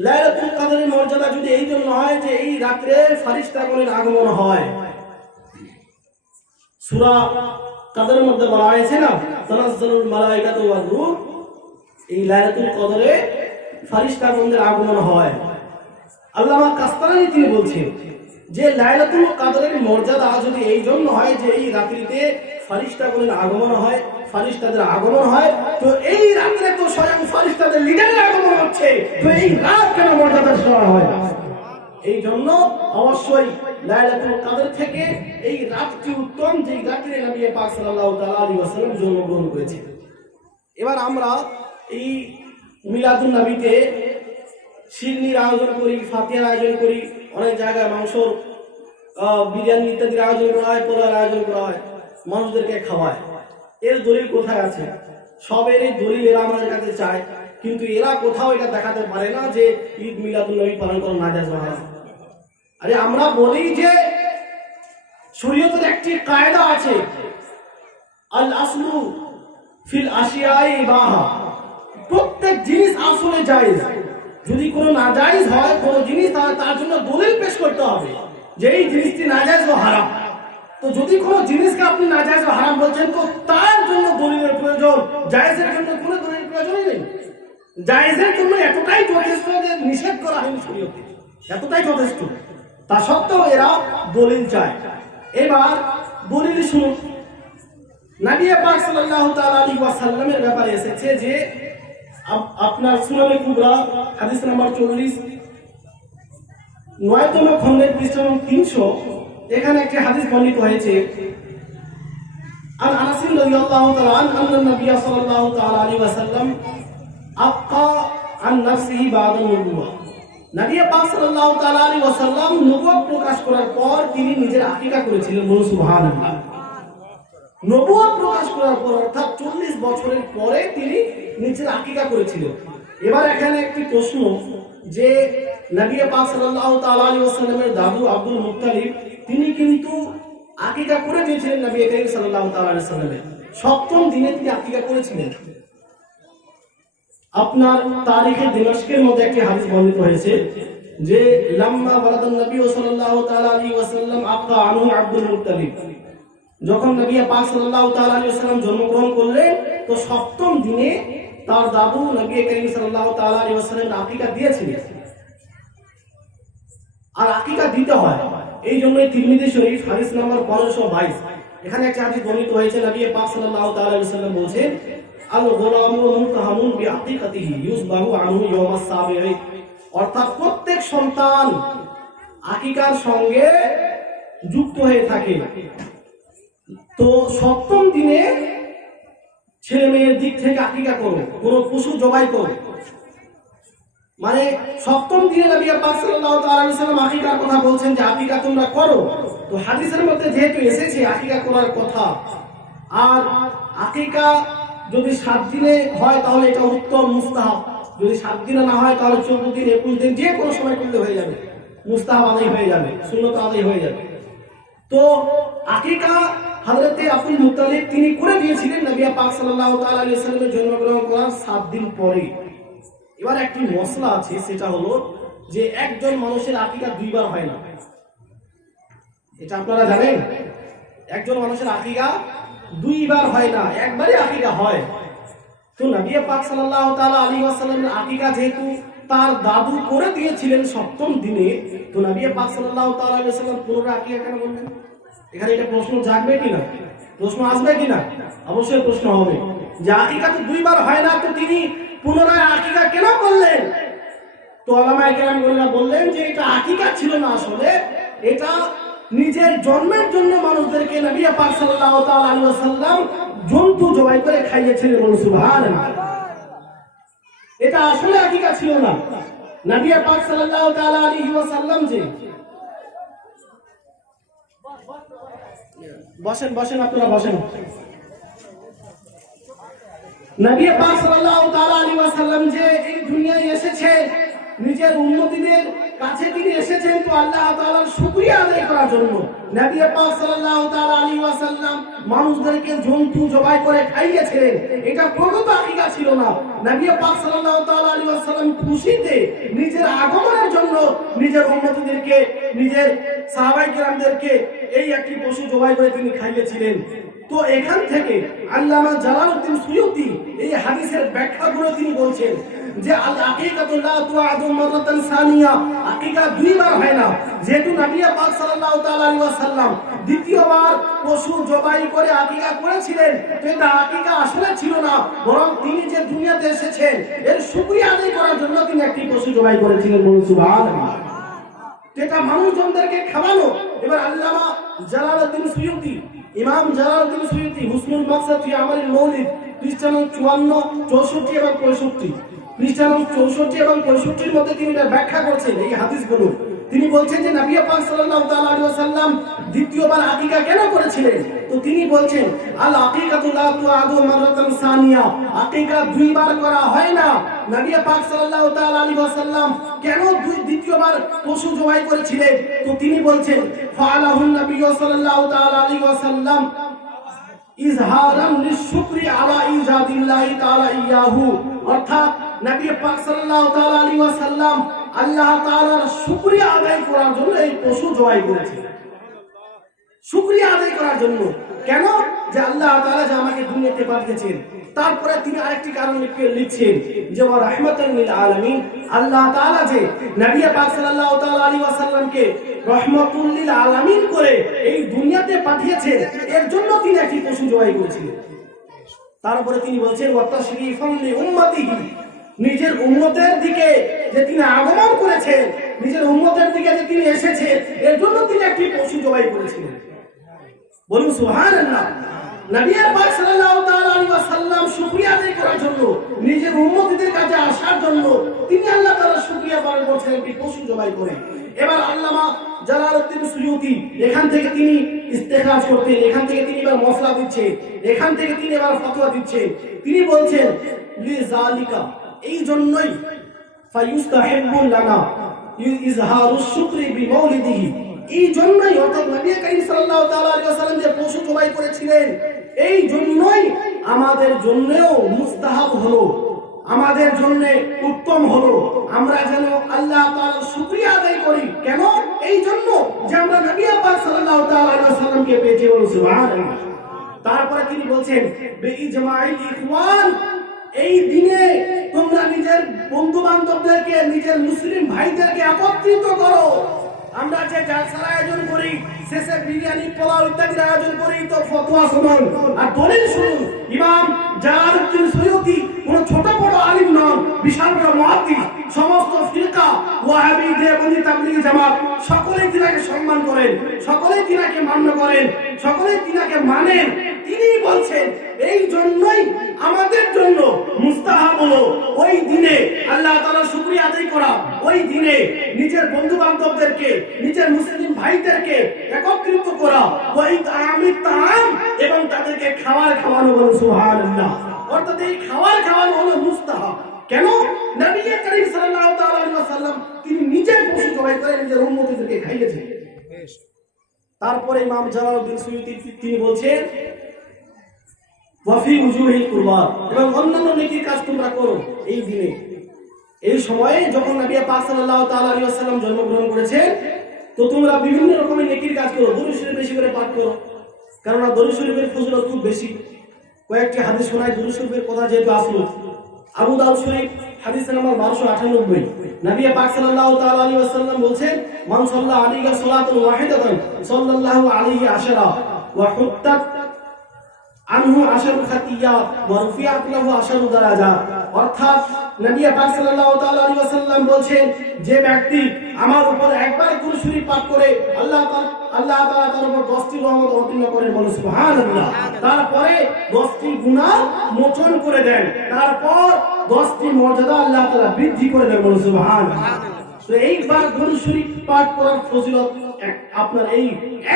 লাইলাতুল কদরের মর্যাদা যদি এই জন্য হয় যে এই রাত্রে ফেরেশতাগণের আগমন হয়। সূরা কদরের মধ্যে বলা হয়েছে না, তানাজ্জালুল মালায়েকাতু ওয়ার রূহ, এই লাইলাতুল কদরে ফেরেশতাগণের আগমন হয়। আল্লামা কাসরানী তিনি বলছেন যে লাইলাতুল কদরের মর্যাদা যদি এই জন্য হয় যে এই রাত্রিতে ফেরেশতাগণের আগমন হয়, ফেরেশতাদের আগমন হয়, তো এই রাত্রে তো স্বয়ং ফেরেশতাদের লিডারের আগমন হচ্ছে, তো এই রাত কেন মর্যাদার সভা হয়? এই জন্য অবশ্যই লাইলাতুল কদর থেকে এই রাতটি উত্তম, যে রাত্রে নবী পাক সাল্লাল্লাহু তাআলা আলাইহি ওয়াসাল্লাম জন্মগ্রহণ করেছেন। এবার আমরা এই মিলাদুন নবীতে শিরনির আয়োজন করি, ফাতিহার আয়োজন করি, অনেক জায়গায় মাংসর বিরিয়ানি ইত্যাদির আয়োজন করা হয়, পোলার আয়োজন করা হয়, মানুষদেরকে খাওয়ায়। এর দলিল কোথায় আছে? সবের এই দলিল এরা আমাদের কাছে চায়, কিন্তু এরা কোথাও এটা দেখাতে পারে না যে ঈদ মিলাদুন নবী পালন করা নাজায়েজ বা হারাম। আরে আমরা বলি যে শরীয়তের একটি কায়দা আছে, আল আসলু ফিল আশিয়াই ইবাহা, প্রত্যেক জিনিস আসলে জায়েজ। যদি কোনো নাজায়েজ হয় কোনো জিনিস, তাহলে তার জন্য দলিল পেশ করতে হবে যে এই জিনিসটি নাজায়েজ বা হারাম। তো যদি কোনো জিনিসকে আপনি নাজায়েজ বা হারাম বলছেন, তো তার জন্য দলিলের প্রয়োজন, জায়েজের জন্য কোনো দলিলের প্রয়োজনই নেই। জায়েজের জন্য এতটাই যথেষ্ট যে নিষেধ করা হয়নি শরীয়তে, এতটাই যথেষ্ট। তা সত্ত্বেও এরা দলিল চায়। এবার দলিল শুনুন। নবী পাক সাল্লাল্লাহু তাআলা আলাইহি ওয়াসাল্লামের ব্যাপারে এসেছে যে আপনার সুনানে কুবরা হাদিস নাম্বার 40 9তম খণ্ডের পৃষ্ঠা নম্বর 300, এখানে একটি হাদিস বর্ণিত হয়েছে। আন আনাস রাদিয়াল্লাহু তাআলা আন্না নবী সাল্লাল্লাহু তাআলা আলাইহি ওয়াসাল্লাম আক্কা আন নাফসিহি বা'দা নবুওয়া, নবী পাক সাল্লাল্লাহু তাআলা আলাইহি ওয়াসাল্লাম নবুয়ত প্রকাশ করার পর তিনি নিজের আকীকা করেছিলেন। বলুন সুবহানাল্লাহ। নবুয়ত প্রকাশ করার পর অর্থাৎ 40 বছরের পরে তিনি নিজের আকীকা করেছিলেন। এবার এখানে একটি প্রশ্ন যে নবী পাক সাল্লাল্লাহু তাআলা আলাইহি ওয়াসাল্লামের দাদু আব্দুল মুত্তালিব তিনি কিন্তু আকীকা করে দিয়েছিলেন নবী করিম সাল্লাল্লাহু তাআলা আলাইহি ওয়াসাল্লামের 7ম দিনে তিনি আকীকা করেছিলেন। আপনার তারিখে দিমাশকের মধ্যে একটি হাদিস বর্ণিত হয়েছে যে লাম্মা ওয়ালাদান নবী সাল্লাল্লাহু তাআলা আলাইহি ওয়াসাল্লাম আক্কা আনহু আব্দুল মুত্তালিব, যখন নবী পাক সাল্লাল্লাহু তাআলা আলাইহি ওয়াসাল্লাম জন্মগ্রহণ করলেন, তো 7ম দিনে তার দাদু নবী করিম সাল্লাল্লাহু তাআলা আলাইহি ওয়াসাল্লামের আকীকা দিয়েছিলেন। আর আকীকা দিতে হয়, এই জন্যই তিরমিজি শরীফ হাদিস নাম্বার 1522 এখানে একটা হাদিস বর্ণিত হয়েছে। নবী পাক সাল্লাল্লাহু তাআলা আলাইহি ওয়াসাল্লাম বলেছেন আল গোলামু মুতাহামুন বিআকিকাতিহি ইউসবাহু আনহু ইয়াওমাস সাবিঈ, অর্থাৎ প্রত্যেক সন্তান আকীকার সঙ্গে যুক্ত হয়ে থাকে। তো 7ম দিনে ছেলে মেয়ের দিক থেকে আকীকা করো, কোনো পশু জবাই করো, মানে 7ম দিনে নবী পাক সাল্লাল্লাহু তাআলা আলাইহি ওয়াসাল্লাম আকীকার কথা বলছেন যে আকীকা তোমরা করো। তো হাদিসের মধ্যে যেহেতু এসেছে আকীকা করার কথা, আর আকীকা যদি 7 দিনে হয় তাহলে এটা উত্তম মুস্তাহাব, যদি 7 দিনে না হয় তাহলে 14 দিন 21 দিন যে কোনো সময় করলে হয়ে যাবে, মুস্তাহাব আদায় হয়ে যাবে, সুন্নাত আদায় হয়ে যাবে। তো আকীকা হযরতে আব্দুল মুত্তালিব তিনি করে দিয়েছিলেন নবী পাক সাল্লাল্লাহু তাআলা আলাইহি ওয়াসাল্লামের জন্মগ্রহণ করার 7 দিন পরে। এবার একটি মশলা আছে, সেটা হলো যে একজন মানুষের আকীকা 2 বার হয় না। এটা আপনারা জানেন, একজন মানুষের আকীকা 2 বার হয় না, একবারই আকীকা হয়। তো নবী পাক সাল্লাল্লাহু তাআলা আলাইহি ওয়াসাল্লামের আকিকা যেহেতু তার দাদু করে দিয়েছিলেন সপ্তম দিনে, তো নবী পাক সাল্লাল্লাহু তাআলা আলাইহি ওয়াসাল্লাম পুনরায় আকিকা কেন করলেন? এখানে এটা প্রশ্ন জাগবে কিনা, প্রশ্ন আসবে কিনা? অবশ্যই প্রশ্ন হবে যে আকিকা তো দুইবার হয় না, তো তিনি পুনরায় আকিকা কেন করলেন? তো উলামায়ে কেরামগণরা বললেন যে এটা আকিকা ছিল না, আসলে এটা নিজের জন্মের জন্য মানুষদেরকে নবী পাক সাল্লাল্লাহু তাআলা আলাইহি ওয়াসাল্লাম জন্তু জবাই করে খাইয়েছিলেন। বলুন সুবহানাল্লাহ। এটা আসলে আকিকা ছিল না। নবী পাক সাল্লাল্লাহু তাআলা আলাইহি ওয়াসাল্লাম যে বসেন বসেন আপনারা বসেন। নবী পাক সাল্লাল্লাহু তাআলা আলাইহি ওয়াসাল্লাম যে এই দুনিয়ায় এসেছে নিজের উম্মতীদের কাছে তিনি এসেছেন তো আল্লাহ তাআলার শুকরিয়া আদায় করার জন্য। নবী পাক সাল্লাল্লাহু তাআলা আলাইহি ওয়াসাল্লাম মানুষদেরকে জন্তু জবাই করে খাইয়েছিলেন, এটা প্রকৃত আকিকা ছিল না। নবী পাক সাল্লাল্লাহু তাআলা আলাইহি ওয়াসাল্লাম খুশিতে নিজের আগমনের জন্য নিজের উম্মতীদেরকে, নিজের সাহাবায়ে কেরামদেরকে এই একটি পশু জবাই করে তিনি খাইয়েছিলেন। তো এখান থেকে আল্লামা জালালউদ্দিন সুয়ুতী এই হাদিসের ব্যাখ্যা করে তিনি বলছেন যে আল আকিকাতু লা তুআদু মারাতান সানিয়া, আকিকা দুইবার হয় না। যেহেতু নবী পাক সাল্লাল্লাহু তাআলা আলাইহি ওয়াসাল্লাম দ্বিতীয়বার পশু জবাই করে আকিকা করেছিলেন, তো এটা আকিকা আসলে ছিল না, বরং তিনি যে দুনিয়াতে এসেছেন এর শুকরিয়া আদায় করার জন্য তিনি একটি পশু জবাই করেছিলেন। বলুন সুবহানাল্লাহ। এটা মানুষজনদেরকে খাওয়ানো। এবার আল্লামা জালালউদ্দিন সুয়ুতী, ইমাম জালালউদ্দিন সুয়ুতী হুসনুল মাকসাদ ফি আমালিল মৌলিদ পৃষ্ঠা নং 54, 64 এবং 65, পৃষ্ঠা নং 64 এবং 65 এর মধ্যে তিনি ব্যাখ্যা করছেন এই হাদিসগুলো। তিনি বলছেন যে নবী পাক সাল্লাল্লাহু তাআলা আলাইহি ওয়াসাল্লাম দ্বিতীয়বার আকিকা কেন করেছিলেন? তো তিনি বলছেন আল আকিকাতু লা তুআদু মারাতান সানিয়া, আকিকা দুইবার করা হয় না। নবী পাক সাল্লাল্লাহু তাআলা আলাইহি ওয়াসাল্লাম কেন দ্বিতীয়বার পশু জবাই করেছিলেন? তো তিনি বলছেন ফাআলাহুন নবী সাল্লাল্লাহু তাআলা আলাইহি ওয়াসাল্লাম ইজহারান লিশুকরি আলা ইজাদিল্লাহি তাআলা ইয়াহু, অর্থাৎ নবী পাক সাল্লাল্লাহু তাআলা আলাইহি ওয়াসাল্লাম আল্লাহ তাআলার শুকরিয়া আদায় করার জন্য এই পশু জবাই করেছিলেন। শুকরিয়া আদায় করার জন্য। কেন? যে আল্লাহ তাআলা যে আমাকে দুনিয়াতে পাঠিয়েছেন। তারপরে তিনি আরেকটি কারণ লিখছেন যে ওয়া রাহমাতাল লিল আলামিন, আল্লাহ তাআলা যে নবী পাক সাল্লাল্লাহু তাআলা আলাইহি ওয়াসাল্লামকে রহমাতুল লিল আলামিন করে এই দুনিয়াতে পাঠিয়েছেন, এর জন্য তিনি একটি পশু জবাই করেছিলেন। তারপরে তিনি বলছেন ওয়া তাশরীফান লি উম্মতিহি, নিজের উম্মতের দিকে যে তিনি আগমন করেছেন, নিজের উম্মতের দিকে যে তিনি এসেছেন, এর জন্য তিনি একটি পশু জবাই করেছিলেন। বলুন সুবহানাল্লাহ। নবী পাক সাল্লাল্লাহু তাআলা আলাইহি ওয়াসাল্লাম শুকরিয়া আদায় করার জন্য, নিজের উম্মতীদের কাছে আসার জন্য তিনি আল্লাহ তাআলার শুকরিয়া পালন করছেন একটি পশু জবাই করে। এবার আল্লামা জালালউদ্দিন সুয়ুতী এখান থেকে তিনি ইস্তেখরাজ করতেন, এখান থেকে তিনি এবার মশলা দিচ্ছেন, এখান থেকে তিনি এবার ফতোয়া দিচ্ছেন। তিনি বলছেন লিযালিকা, এই জন্যই ফায়ুস্তাহিব্বু লানা ইজহারুশ শুকরি বিমাউলিদিহি, এই জন্যই অর্থাৎ নবী করিম সাল্লাল্লাহু তাআলা আলাইহি ওয়াসাল্লাম যে পশু জবাই করেছিলেন, এই জন্যই আমাদের জন্যও মুস্তাহাব হলো, আমাদের জন্য উত্তম হলো আমরা যেন আল্লাহ তাআলার শুকরিয়া আদায় করি। কেন? এই জন্য যে আমরা নবী পাক সাল্লাল্লাহু তাআলা আলাইহি ওয়াসাল্লামকে পেয়েছি। বলুন সুবহানাল্লাহ। তারপরে তিনি বলছেন বিইজমাইল ইখওয়ান, এই দিনে তোমরা নিজের বন্ধু বান্ধবদেরকে, নিজের মুসলিম ভাইদেরকে একত্রিত করো। আমরা যে জালসার আয়োজন করি, শেষে বিরিয়ানি, পোলাও ইত্যাদির আয়োজন করি, তো ফতোয়া শুনুন আর দলিল শুনুন। ইমাম জালালউদ্দিন সুয়ুতী কোন ছোট বড় আলিম নন, বিশাল বড় মুহাদ্দিস। সমস্ত ফিরকা, ওয়াহাবি, দেওবন্দি, তাবলিগি জামাত সকলেই তিনাকে সম্মান করেন, সকলেই তিনাকে মান্য করেন, সকলেই তিনাকে মানেন। তিনি বলছেন এই জন্যই আমাদের জন্য মুস্তাহাব হলো ওই দিনে আল্লাহ তাআলার শুকরিয়া আদায় করা, ওই দিনে নিজের বন্ধু বান্ধবদেরকে, নিজের মুসলিম ভাইদেরকে একত্রিত করা, ওই তাআমিত তাআম, এবং তাদেরকে খাবার খাওয়ানো। বলুন সুবহানাল্লাহ। অর্থাৎ এই খাবার খাওয়ানো হলো মুস্তাহাব। কেন? নবী করিম সাল্লাল্লাহু তাআলা আলাইহি ওয়াসাল্লাম তিনি নিজে পশু জবাই করে নিজের উম্মতদেরকে খাইয়েছেন। তারপরে ইমাম জালালউদ্দিন সুয়ুতী তিনি বলছেন ওয়াফি উজুহিল কুরবাত, এবং অন্যান্য নেকির কাজ তোমরা করো এই দিনে। এই সময়ে যখন নবী পাক সাল্লাল্লাহু তাআলা আলাইহি ওয়াসাল্লাম জন্মগ্রহণ করেছেন, তো তোমরা বিভিন্ন রকমের নেকির কাজ করো, দরুদ শরীফ বেশি করে পাঠ করো, কারণ দরুদ শরীফের ফজিলত খুব বেশি। কয়েকটি হাদিস শোনাই দুরূদ শরীফের কথা যেহেতু আসলো। আবু দাউদ শরীফ হাদিস নাম্বার 1298, নবী পাক সাল্লাল্লাহু তাআলা আলাইহি ওয়াসাল্লাম বলেন, মান সাল্লা আলাইহি সালাতুন ওয়াহিদাতান সাল্লাল্লাহু আলাইহি আশারা ওয়া হুত্তাত আনহু আশারু খাতিয়াত ওয়া রুফিআত লাহু আশারু দারাজাত। অর্থাৎ নবী পাক সাল্লাল্লাহু তাআলা আলাইহি ওয়াসাল্লাম বলেন, যে ব্যক্তি আমার উপর একবার দুরূদ শরীফ পাঠ করে আল্লাহ তাআলা তার উপর 10টি রহমত অবতীর্ণ করেন, বলেন সুবহানাল্লাহ। তারপরে 10টি গুনাহ মোচন করে দেন, তারপর 10টি মর্যাদা আল্লাহ তাআলা বৃদ্ধি করে দেন, বলেন সুবহানাল্লাহ। তো এইবার দুরূদ শরীফ পাঠ করার ফজিলত আপনার এই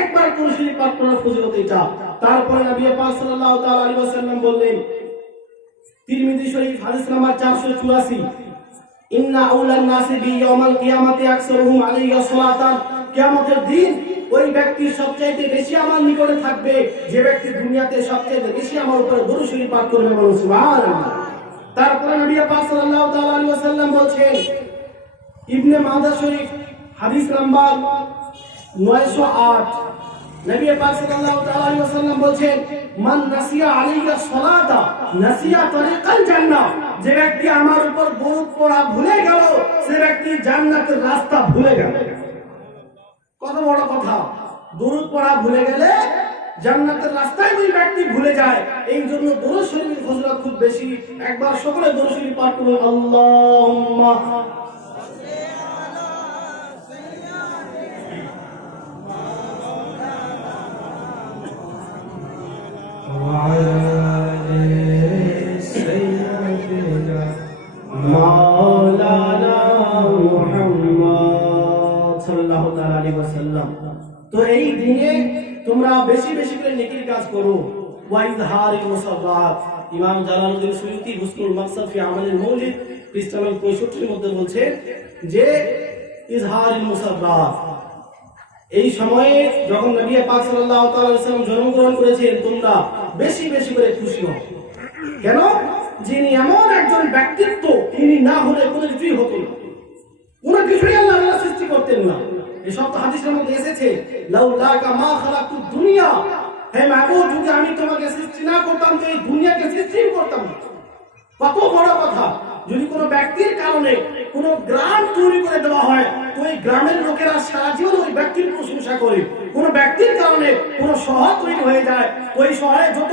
একবার দুরূদ শরীফ পাঠ করার ফজিলত এটা। তারপরে নবী পাক সাল্লাল্লাহু তাআলা আলাইহি ওয়াসাল্লাম বললেন, তিরমিজি শরীফ হাদিস নাম্বার 484, ইন্না আউলান নাসি বি ইয়াউমাল কিয়ামাতি আকসারুহুম আলাইহি সালাতান। কিয়ামতের দিন ওই ব্যক্তি সবচেয়ে বেশি আমার নিকটে থাকবে যে ব্যক্তি দুনিয়াতে সবচেয়ে বেশি আমার উপরে দুরূদ শরীফ পাঠ করবে, বলুন সুবহানাল্লাহ। তারপরে নবী পাক সাল্লাল্লাহু তাআলা আলাইহি ওয়াসাল্লাম বলেন, ইবনে মাজাহ শরীফ হাদিস নাম্বার 908, নবী পাক সাল্লাল্লাহু তাআলা আলাইহি ওয়াসাল্লাম বলেন, মান নাসিয়া আলাইয়া সালাতা নাসিয়া তরিকাল জান্নাহ। যে ব্যক্তি আমার উপর দরুদ পড়া ভুলে গেল সে ব্যক্তি জান্নাতের রাস্তা ভুলে গেল। কত বড় কথা! দরুদ পড়া ভুলে গেলে জান্নাতের রাস্তায় ওই ব্যক্তি ভুলে যায়। এই জন্য দরুদ শরীফের ফজিলত খুব বেশি। একবার সকলে দরুদ শরীফ পাঠ করুন, আল্লাহুম্মা মাওলানা মুহাম্মদ সাল্লাল্লাহু তাআলা আলাইহি ওয়াসাল্লাম। তো এই দিনে তোমরা বেশি বেশি করে নেকির কাজ করো। ওয়া ইজহারিল মুসাররাত। ইমাম জালালউদ্দিন সুয়ুতী হুসনুল মাকসাদ ফি আমালিল মৌলিদ পৃষ্ঠা নম্বর 65 এর মধ্যে বলছেন যে ইজহারিল মুসাররাত, এই সময়ে যখন নবী পাক সাল্লাল্লাহু তাআলা আলাইহি ওয়াসাল্লাম জন্মগ্রহণ করেছেন তোমরা বেশি বেশি করে খুশি হও। কেন? যিনি এমন একজন ব্যক্তিত্ব, তিনি না হলে কোনো কিছুই হতো না, কোনো কিছুই আল্লাহ তাআলা সৃষ্টি করতেন না। এই সব হাদিসের মধ্যে এসেছে, লাউলাকা মা খালাকতুদ দুনিয়া, হে মাবুদ যদি আমি তোমাকে সৃষ্টি না করতাম তো এই দুনিয়াকে সৃষ্টি করতাম না। কত বড় কথা! যদি কোনো ব্যক্তির কারণে কোনো গ্রাম তৈরি করে দেওয়া হয় তো ওই গ্রামের লোকেরা সারা জীবন ওই ব্যক্তির প্রশংসা করে। কোনো ব্যক্তির কারণে কোনো শহর তৈরি হয়ে যায়, ওই শহরে যত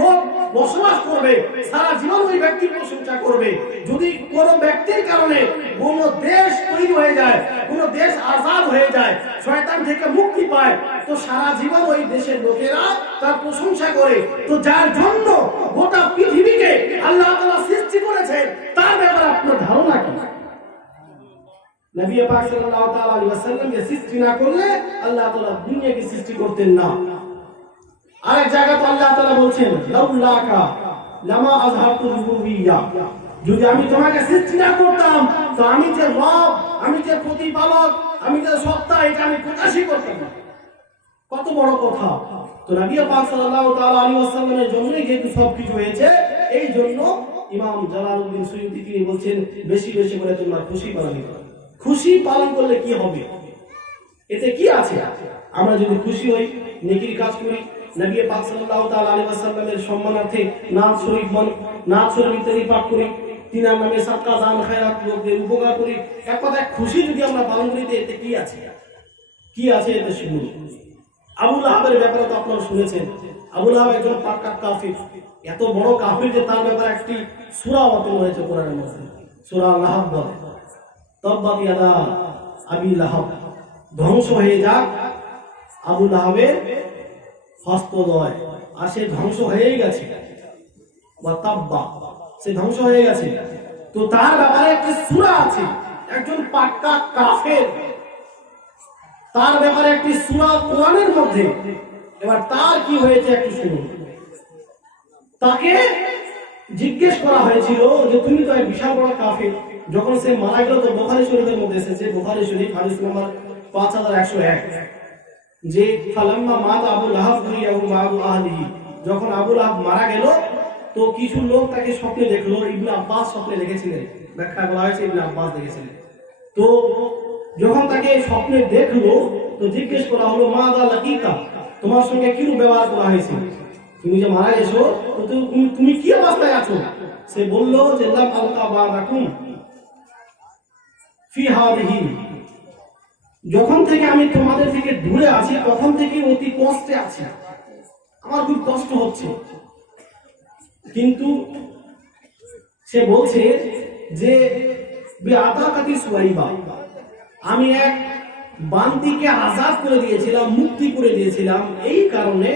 লোক বসবাস করবে সারা জীবন ওই ব্যক্তির প্রশংসা করবে। যদি কোনো ব্যক্তির কারণে কোনো দেশ তৈরি হয়ে যায়, কোনো দেশ আজাদ হয়ে যায়, শয়তান থেকে মুক্তি পায়, তো সারা জীবন ওই দেশের লোকেরা তার প্রশংসা করে। তো যার জন্য গোটা পৃথিবীকে আল্লাহ তাআলা সৃষ্টি করেছেন তার ব্যাপারে আপনার ধারণা কি? নবী পাক সাল্লাল্লাহু তাআলা আলাইহি ওয়াসাল্লামকে সৃষ্টি না করলে আল্লাহ তাআলা দুনিয়াকে সৃষ্টি করতেন না। আরেক জায়গায় তো আল্লাহ তাআলা বলছেন, লাউলাকা লামা আযহারতু রুবুবিয়্যা। যদি আমি তোমাকে সৃষ্টি না করতাম তো আমি যে রব, আমি যে প্রতিপালক, আমি যে সত্তা, এটা আমি প্রকাশই করতাম না। কত বড় কথা! তো নবী পাক সাল্লাল্লাহু তাআলা আলাইহি ওয়াসাল্লামের জন্যই যেহেতু সবকিছু হয়েছে, এই জন্য ইমাম জালালউদ্দিন সুয়ুতী তিনি বলছেন বেশি বেশি করে তোমরা খুশি পালন করো। খুশি পালন করলে কি হবে? এতে কি আছে? আমরা যদি খুশি হই, নেকির কাজ করি, নবী পাক সাল্লাল্লাহু তাআলা আলাইহি ওয়াসাল্লামের সম্মানার্থে নাত শরীফ ইত্যাদি পাঠ করি, তিনার নামে সাদকা দান খায়রাত লোকদের উপকার করি, এক কথায় খুশি যদি আমরা পালন করি, এতে কি আছে? কি আছে এতে? শুনুন। আবু লাহাবের ব্যাপারে তো আপনারা শুনেছেন। আবু লাহাব একজন পাক্কা কাফির, এত বড় কাফির যে তার ব্যাপারে একটি সূরা অবতীর্ণ হয়েছে কোরআনের মধ্যে, সূরা লাহাব বলে, তাব্বাত ইয়াদা আবি লাহাব, ধ্বংস হয়ে যাক আবু লাহাবের হস্তদ্বয়। আর সে ধ্বংস হয়েই গেছে, ওয়া তাব্বা, সে ধ্বংস হয়ে গেছে। তো তার ব্যাপারে একটি সূরা আছে, একজন পাক্কা কাফের, তার ব্যাপারে একটি সূরা কোরআনের মধ্যে। এবার তার কি হয়েছে একটু শুনুন। তাকে জিজ্ঞেস করা হয়েছিল যে তুমি তো এক বিশাল বড় কাফের। যখন সে মারা গেল তো বুখারী শরীফের মধ্যে এসেছে, বুখারী শরীফ হাদিস নাম্বার 5101, যে ফালাম্মা মাতা আবু লাহাব দুইয়াহু মা'আ আহলিহি, যখন আবু লাহাব মারা গেল তো কিছু লোক তাকে স্বপ্নে দেখলো। ইবনে আব্বাস স্বপ্নে দেখেছিলেন, ব্যাখ্যা বলা হয়েছে ইবনে আব্বাস দেখেছিলেন। তো যখন তাকে স্বপ্নে দেখলো তো জিজ্ঞেস করা হলো, মাযা লাকিতা, তোমার সঙ্গে কিরূপ ব্যবহার করা হয়েছে? তুমি যে মারা গেছো তো তুমি কি অবস্থায় আছো? সে বলল যে লাম আলকা বারাকুম ফি হাদিহি, যখন থেকে আমি তোমাদের থেকে দূরে আছি তখন থেকে অতি কষ্টে আছি, আমার খুব কষ্ট হচ্ছে। কিন্তু সে বলছে যে বিআতাকাতি সুয়াইবা, আমি এক বান্দিকে আজাদ করে দিয়েছিলাম, মুক্তি করে দিয়েছিলাম, এই কারণে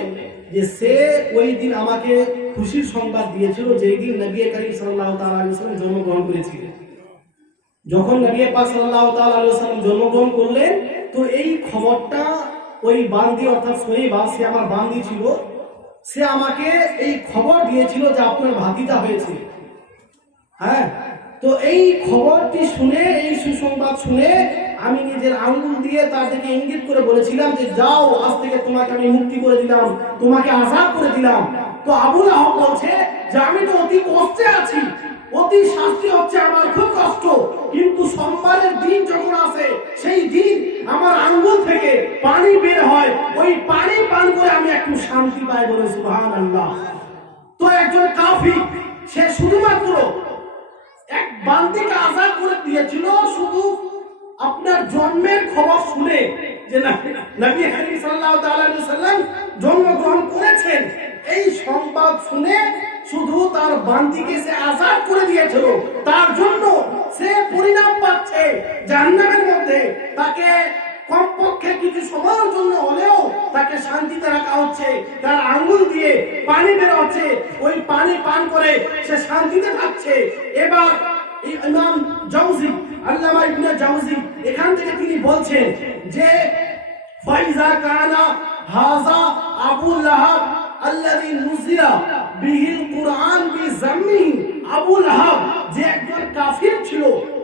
যে সে ওই দিন আমাকে খুশির সংবাদ দিয়েছিল যেই দিন নবী করিম সাল্লাল্লাহু তাআলা আলাইহি ওয়াসাল্লাম জন্মগ্রহণ করেছিলেন। যখন নবী পাক সাল্লাল্লাহু তাআলা আলাইহি ওয়াসাল্লাম জন্মগ্রহণ করলেন তো এই খবরটা ওই বান্দি অর্থাৎ সুয়াইবা, সে আমার বান্দি ছিল, সে আমাকে এই খবর দিয়েছিল যে আপনার ভাতিজা হয়েছে। হ্যাঁ, তো এই খবরটি শুনে, এই সুসংবাদ শুনে আমি নিজের আঙ্গুল দিয়ে তার দিকে ইঙ্গিত করে বলেছিলাম যে যাও, আজ থেকে তোমাকে আমি মুক্তি করে দিলাম, তোমাকে আজাদ করে দিলাম। তো আবু লাহাব বলছে যে আমি তো অতি কষ্টে আছি, অতি শাস্তি হচ্ছে, আমার খুব কষ্ট, কিন্তু সোমবারের দিন যখন আসে সেই দিন আমার আঙ্গুল থেকে পানি বের হয়, ওই পানি পান করে আমি একটু শান্তি পাই, বলে সুবহানাল্লাহ। তো একজন কাফির সে শুধুমাত্র এক বান্দিকে আজাদ করে দিয়েছিল শুধু আপনার জন্মের খবর শুনে, যে নবী করিম সাল্লাল্লাহু তাআলা আলাইহি ওয়াসাল্লাম জন্মগ্রহণ করেছেন, এই সংবাদ শুনে শুধু তার বান্দিকে সে আজাদ করে দিয়েছিল, তার জন্য সে পরিণাম পাচ্ছে জাহান্নামের মধ্যে। তাকে কমপক্ষে কিছু সময়ের জন্য হলেও তাকে শান্তিতে রাখা হচ্ছে, তার আঙ্গুল দিয়ে পানি বের হচ্ছে, ওই পানি পান করে সে শান্তিতে থাকছে। এবার ইমাম জাওজি, আল্লামা ইবনে জাওজি, এখান থেকে তিনি বলছেন যে ফাইজা কানা হাযা আবু লাহাব আল্লাযী নুজিলা বিহিল কুরআন বিজাম্মি, আবু লাহাব যে একজন কাফির ছিল,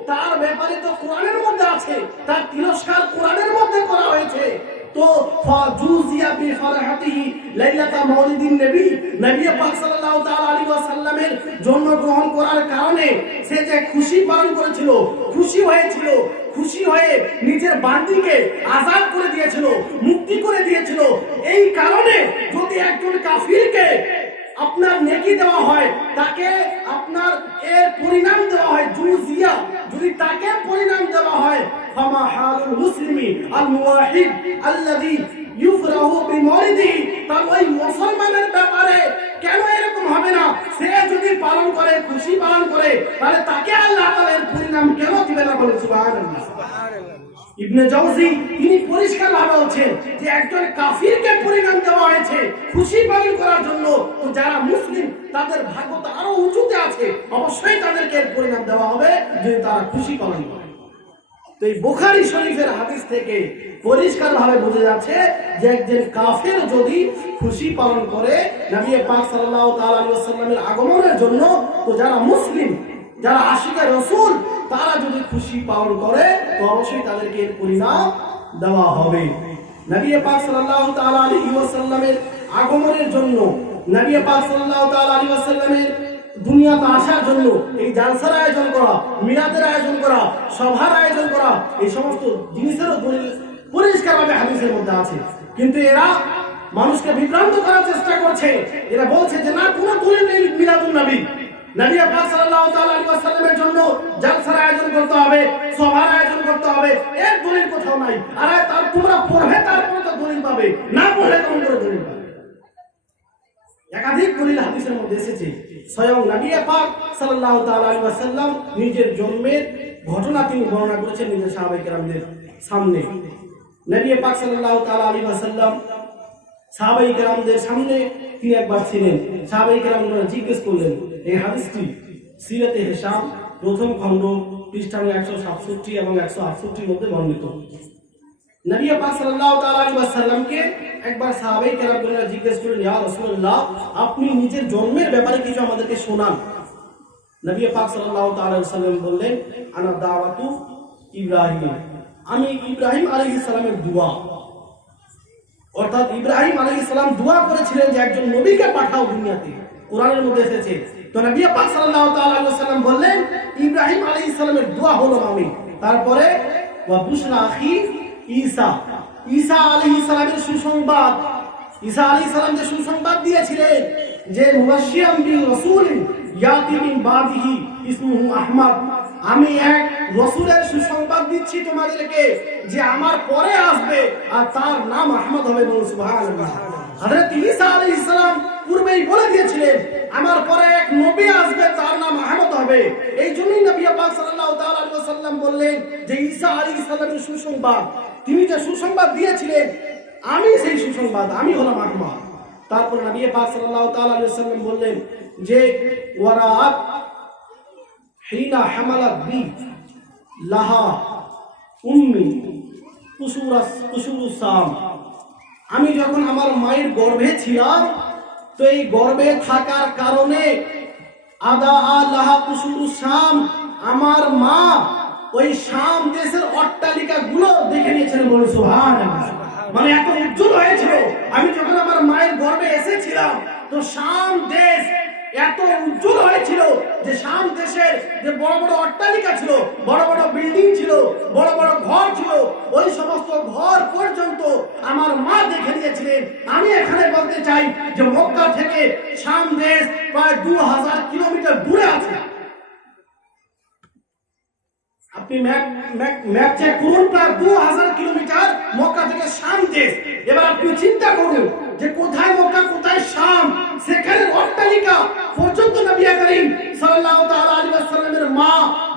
তার ব্যাপারে তো কোরআনের মধ্যে আছে, তার তিরস্কার কোরআনের মধ্যে করা হয়েছে। তো ফাজুজিয়া বিফরহাতিহি লাইলাতা মাউলিদিন নবী, নবী পাক সাল্লাল্লাহু তাআলা আলাইহি ওয়াসাল্লামের জন্মগ্রহণ করার কারণে সে যে খুশি পালন করেছিল, খুশি হয়েছিল, খুশি হয়ে নিজের বান্দিকে আজাদ করে দিয়েছিল, মুক্তি করে দিয়েছিল, এই কারণে যদি একজন কাফিরকে আপনার নেকি দেওয়া হয়, তাকে আপনার এর পরিণাম দেওয়া হয় জুজিয়া, যদি তাকে পরিণাম দেওয়া হয় ফামা হালুল মুসলিমি আল মুওয়াহিদ আল্লাযী ইউফরাহু বিমারিদি, তার ওই মুসলমানের ব্যাপারে কেন এরকম হবে না? সে যদি পালন করে, খুশি পালন করে, তাহলে তাকে আল্লাহ তাআলা এর পরিণাম কেন দিবে না? বলে সুবহানাল্লাহ। ইবনে জাওজি তিনি পরিষ্কারভাবে বলছেন যে একজন কাফিরকে পরিণাম দেওয়া হয়েছে খুশি পালন করার জন্য, তো যারা মুসলিম তাদের ভাগ্য তো আরো উঁচুতে আছে, অবশ্যই তাদেরকে পরিণাম দেওয়া হবে যদি তারা খুশি পালন করে। তো এই বুখারী শরীফের হাদিস থেকে পরিষ্কারভাবে বোঝা যাচ্ছে যে একজন কাফির যদি খুশি পালন করে নবী পাক সাল্লাল্লাহু তাআলা আলাইহি ওয়াসাল্লামের আগমনের জন্য, তো যারা মুসলিম, যারা আশিকে রাসূল, তারা যদি খুশি পালন করে তো অবশ্যই তাদেরকে এর পরিণাম দেওয়া হবে। নবী পাক সাল্লাল্লাহু তাআলা আলাইহি ওয়াসাল্লামের আগমনের জন্য, নবী পাক সাল্লাল্লাহু তাআলা আলাইহি ওয়াসাল্লামের দুনিয়াতে আসার জন্য এই জালসার আয়োজন করা, মিলাদের আয়োজন করা, সভার আয়োজন করা, এই সমস্ত জিনিসেরও দলিল পরিষ্কারভাবে হাদিসের মধ্যে আছে। কিন্তু এরা মানুষকে বিভ্রান্ত করার চেষ্টা করছে, এরা বলছে যে না, কোনো দলিল নেই মিলাদুন নবী, নবী পাক সাল্লাল্লাহু তাআলা আলাইহি ওয়াসাল্লামের জন্য জালসার আয়োজন করতে হবে, সভার আয়োজন করতে হবে, এর দলিল কোথাও নাই। আর তার তোমরা পড়বে, তারপরে তো দলিল পাবে, না পড়লে কোন করে দলিল পাবে? একাধিক দলিল হাদিসের মধ্যে এসেছে। স্বয়ং নবী পাক সাল্লাল্লাহু তাআলা আলাইহি ওয়াসাল্লাম নিজের জন্মের ঘটনা তিনি বর্ণনা করেছেন নিজের সাহাবায়ে কেরামদের সামনে। নবী পাক সাল্লাল্লাহু তাআলা আলাইহি ওয়াসাল্লাম সাহাবায়ে কেরামদের সামনে তিনি একবার ছিলেন, সাহাবায়ে কেরামরা জিজ্ঞেস করলেন এই হাদিসটি সিরাতে হিশাম প্রথম খণ্ড পৃষ্ঠা 167 এবং 168 মধ্যে বর্ণিত। নবী পাক সাল্লাল্লাহু তাআলা আলাইহি ওয়াসাল্লামকে একবার সাহাবায়ে কেরামরা জিজ্ঞেস করলেন, ইয়া রাসূলুল্লাহ, আপনি নিজের জন্মের ব্যাপারে কিছু আমাদেরকে শোনান। নবী পাক সাল্লাল্লাহু তাআলা আলাইহি ওয়াসাল্লাম বললেন, আনা দাওয়াতু ইব্রাহিম, আমি ইব্রাহিম আলাইহিস সালামের দোয়া, অর্থাৎ ইব্রাহিম আলাইহিস সালাম দোয়া করেছিলেন যে একজন নবীকে পাঠাও দুনিয়াতে, কোরআনের মধ্যে এসেছে। তো নবী পাক সাল্লাল্লাহু তাআলা আলাইহি ওয়াসাল্লাম বললেন ইব্রাহিম আলাইহিস সালামের দোয়া হলো আমি। তারপরে ওয়া বুশরা আখি ঈসা, ঈসা আলাইহিস সালামের সুসংবাদ ঈসা আলাইহিস সালাম যে সুসংবাদ দিয়েছিলেন যে মুবাশশিরাম বির রাসূলিন ইয়াতি মিন বাদিহি ইসমুহু আহমদ, আমি এক রাসূলের সুসংবাদ দিচ্ছি তোমাদেরকে যে আমার পরে আসবে আর তার নাম আহমদ হবে। বলুন সুবহানাল্লাহ। হযরত ঈসা আলাইহিস সালাম পূর্বেই বলে দিয়েছিলেন আমার পরে এক নবী আসবে তার নাম আহমদ হবে। এই জন্যই নবী পাক সাল্লাল্লাহু তাআলা আলাইহি ওয়াসাল্লাম বললেন যে ঈসা আলাইহিস সালামের সুসংবাদ, তিনি যে সুসংবাদ দিয়েছিলেন আমি সেই সুসংবাদ, আমি হলাম আহমদ। তারপর নবী পাক সাল্লাল্লাহু তাআলা আলাইহি ওয়াসাল্লাম বললেন যে ওয়ারাআত হিনা হামালাত বি লাহা উম্মি কুসুরুস সাম, আমি যখন আমার মায়ের গর্ভে ছিলাম তো এই গর্ভে থাকার কারণে আদা আল্লাহা কুসুরুস শাম, আমার মা ওই শাম দেশের অট্টালিকা গুলো দেখে নিয়েছিলেন। বলুন সুবহানাল্লাহ। মানে এত উজ্জ্বল হয়েছিল, আমি যখন আমার মায়ের গর্ভে এসেছিলাম তো শাম দেশ এত উজ্জ্বল হয়েছিল যে শাম দেশের যে বড় বড় অট্টালিকা ছিল, বড় বড় বিল্ডিং ছিল, বড় বড় ঘর ছিল, ওই সমস্ত ঘর পর্যন্ত আমার মা দেখে নিয়েছিলেন। আমি এখানে বলতে চাই যে মক্কা থেকে শাম দেশ প্রায় 2000 কিলোমিটার দূরে আছে। আপনি ম্যাপ চেক করুন, প্রায় 2000 কিলোমিটার মক্কা থেকে শাম দেশ। এবার আপনি চিন্তা করুন যে কোথায় মক্কা কোথায় শাম, সেখানে অট্টালিকা পর্যন্ত নবী করিম সাল্লাল্লাহু তাআলা আলাইহি ওয়াসাল্লামের মা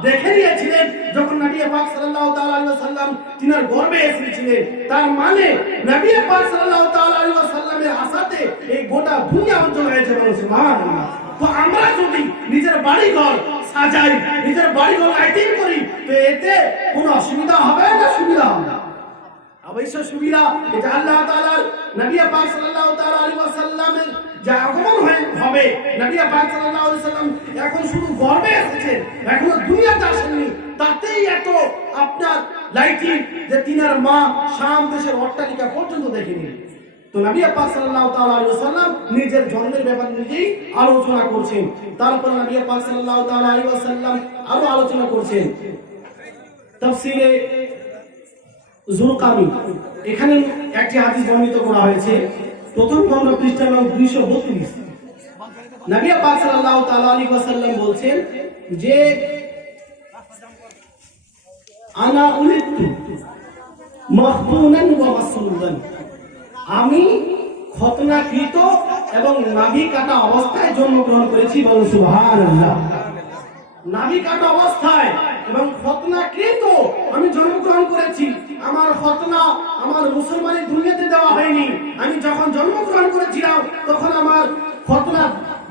দেখে নিয়েছিলেন যখন নবী পাক সাল্লাল্লাহু তাআলা আলাইহি ওয়াসাল্লাম তিনার গর্ভে এসেছিলেন। তার মানে নবী পাক সাল্লাল্লাহু তাআলা আলাইহি ওয়াসাল্লামের আসাতে এই গোটা দুনিয়া উজ্জ্বল হয়েছে। বলুন সুবহানাল্লাহ। তো আমরা যদি নিজের বাড়ি ঘর সাজাই, নিজের বাড়ি ঘর লাইটিং করি তো এতে কোনো অসুবিধা হবে না সুবিধা হবে? অবশ্য সুবিধা। এটা আল্লাহ তাআলার নবী পাক সাল্লাল্লাহু তাআলা আলাইহি ওয়াসাল্লামের যে আগমন হবে, নবী পাক সাল্লাল্লাহু আলাইহি ওয়াসাল্লাম এখন শুধু গর্ভে এসেছেন, এখনো দুনিয়াতে আসেননি, তাতেই এত আপনার লাইটিং যে তিনার মা শাম দেশের অট্টালিকা পর্যন্ত দেখেনি। তো নবী পাক সাল্লাল্লাহু তাআলা আলাইহি ওয়াসাল্লাম নিজের জন্মের ব্যাপারে নিজেই আলোচনা করছেন। তারপর নবী পাক সাল্লাল্লাহু তাআলা আলাইহি ওয়াসাল্লাম আরো আলোচনা করছেন তাফসীরে জুরকানি। এখানে একটি হাদিস বর্ণিত করা হয়েছে, প্রথম খণ্ড পৃষ্ঠা নং 232। নবী পাক সাল্লাল্লাহু তাআলা আলাইহি ওয়াসাল্লাম বলছেন যে আনা উলিদতু মাখতুনান ওয়া মাসরুদান, আমি খতনাকৃত এবং নাভি কাটা অবস্থায় জন্মগ্রহণ করেছি। বলুন সুবহানাল্লাহ। নাভি কাটা অবস্থায় এবং খতনাকৃত আমি জন্মগ্রহণ করেছি। আমার খতনা আমার মুসলমানি দুনিয়াতে দেওয়া হয়নি। আমি যখন জন্মগ্রহণ করেছিলাম তখন আমার খতনা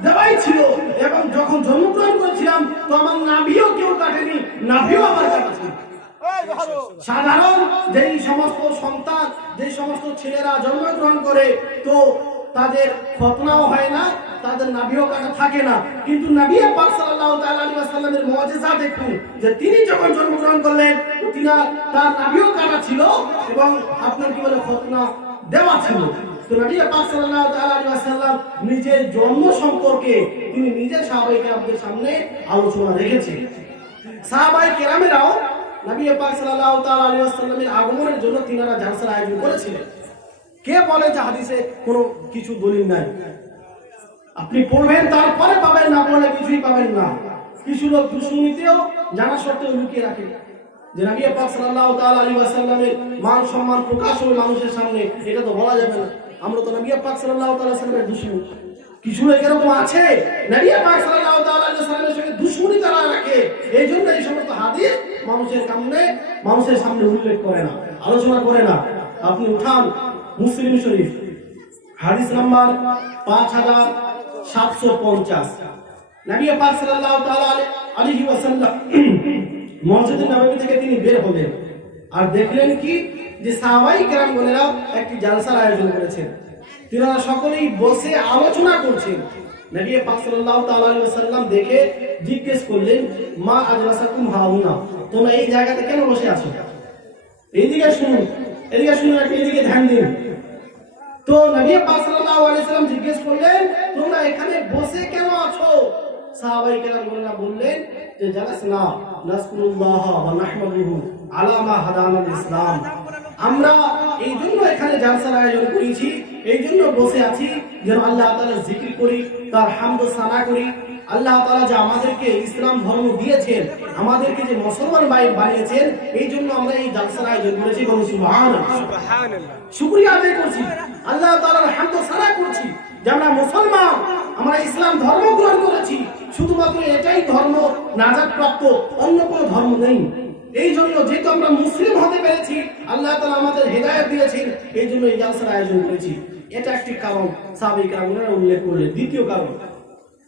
দেওয়াই ছিল, এবং যখন জন্মগ্রহণ করেছিলাম তো আমার নাভিও কেউ কাটেনি, নাভিও আমার কাটেছে। সাধারণ যেই সমস্ত সন্তান, যে সমস্ত ছেলেরা জন্মগ্রহণ করে তো তাদের খতনাও হয় না, তাদের নাভিও কাটা থাকে না। কিন্তু নবী পাক সাল্লাল্লাহু তাআলা আলাইহি ওয়াসাল্লামের মুজিজা দেখুন যে তিনি যখন জন্মগ্রহণ করলেন তার নাভিও কাটা ছিল এবং আপনার কি বলে খতনা দেওয়া ছিল। তো নবী পাক সাল্লাল্লাহু তাআলা আলাইহি ওয়াসাল্লাম নিজের জন্ম সম্পর্কে তিনি নিজে সাহাবায়ে কেরামদের সামনে আলোচনা রেখেছেন। সাহাবায়ে কেরামেরাও নবী পাক সাল্লাল্লাহু তাআলা আলাইহি ওয়াসাল্লামের আগমনের জন্য তিনারা জালসার আয়োজন করেছিলেন। কে বলে যে হাদিসে কোনো কিছু দলিল নাই? আপনি পড়বেন তারপরে পাবেন, না পড়লে কিছুই পাবেন না। কিছু লোক দুশমনীতেও জানা সত্ত্বেও লুকিয়ে রাখে যে নবী পাক সাল্লাল্লাহু তাআলা আলাইহি ওয়াসাল্লামের মান সম্মান প্রকাশ হবে মানুষের সামনে, এটা তো বলা যাবে না। আমরা তো নবী পাক সাল্লাল্লাহু তাআলা আলাইহি ওয়াসাল্লামের দুশমন। কিছু লোক এরকম আছে নবী পাক সাল্লাল্লাহু তাআলা আলাইহি ওয়াসাল্লামের সঙ্গে দুশমনী তারা রাখে, এই জন্য এই সমস্ত হাদিস মানুষের সামনে উল্লেখ করে না, আলোচনা করে না। আপনি উঠান মুসলিম শরীফ হাদিস নাম্বার 5750। নবী পাক সাল্লাল্লাহু তাআলা আলাইহি ওয়াসাল্লাম মসজিদে নববী থেকে তিনি বের হলেন আর দেখলেন কি যে সাহাবায়ে কেরামগণেরা একটি জালসার আয়োজন করেছেন। তিনারা সকলেই বসে আলোচনা করছেন। নবী পাক সাল্লাল্লাহু তাআলা আলাইহি ওয়াসাল্লাম দেখে জিজ্ঞেস করলেন, মা আজলাসাকুম হাউনা, তোমরা এই জায়গাতে কেন বসে আছো? এইদিকে শুনুন, এদিকে শুনুন, এইদিকে ধ্যান দিন। তো নবী পাক সাল্লাল্লাহু আলাইহি ওয়াসাল্লাম জিজ্ঞেস করলেন, তোমরা এখানে বসে কেন আছো? সাহাবায়ে কেরামগণেরা বললেন যে জালাসনা নাসকুরুল্লাহ ওয়া নাহমাদুহু আলা মা হাদানাল ইসলাম, আমরা এই জন্য এখানে জালসার আয়োজন করেছি এই জন্য বসে আছি যেন আল্লাহ তাআলা জিকির করি, তার হামদ ও সানা করি। আল্লাহ তাআলা যে আমাদেরকে ইসলাম ধর্ম দিয়েছেন, আমাদেরকে যে মুসলমান বানিয়েছেন, এই জন্য আমরা এই জালসার আয়োজন করেছি। বলুন সুবহানাল্লাহ। সুবহানাল্লাহ। শুকরিয়া আদায় করছি, আল্লাহ তাআলার হামদ ও সানা করছি যে আমরা মুসলমান, আমরা ইসলাম ধর্ম গ্রহণ করেছি। শুধুমাত্র এটাই ধর্ম নাজাত প্রাপ্ত, অন্য কোনো ধর্ম নেই। এই জন্য যেহেতু আমরা মুসলিম হতে পেরেছি, আল্লাহ তাআলা আমাদের হেদায়েত দিয়েছেন, এই জন্য এই জালসার আয়োজন করেছি। এটা একটি কারণ সাহাবায়ে কেরামরা উল্লেখ করলেন। দ্বিতীয় কারণ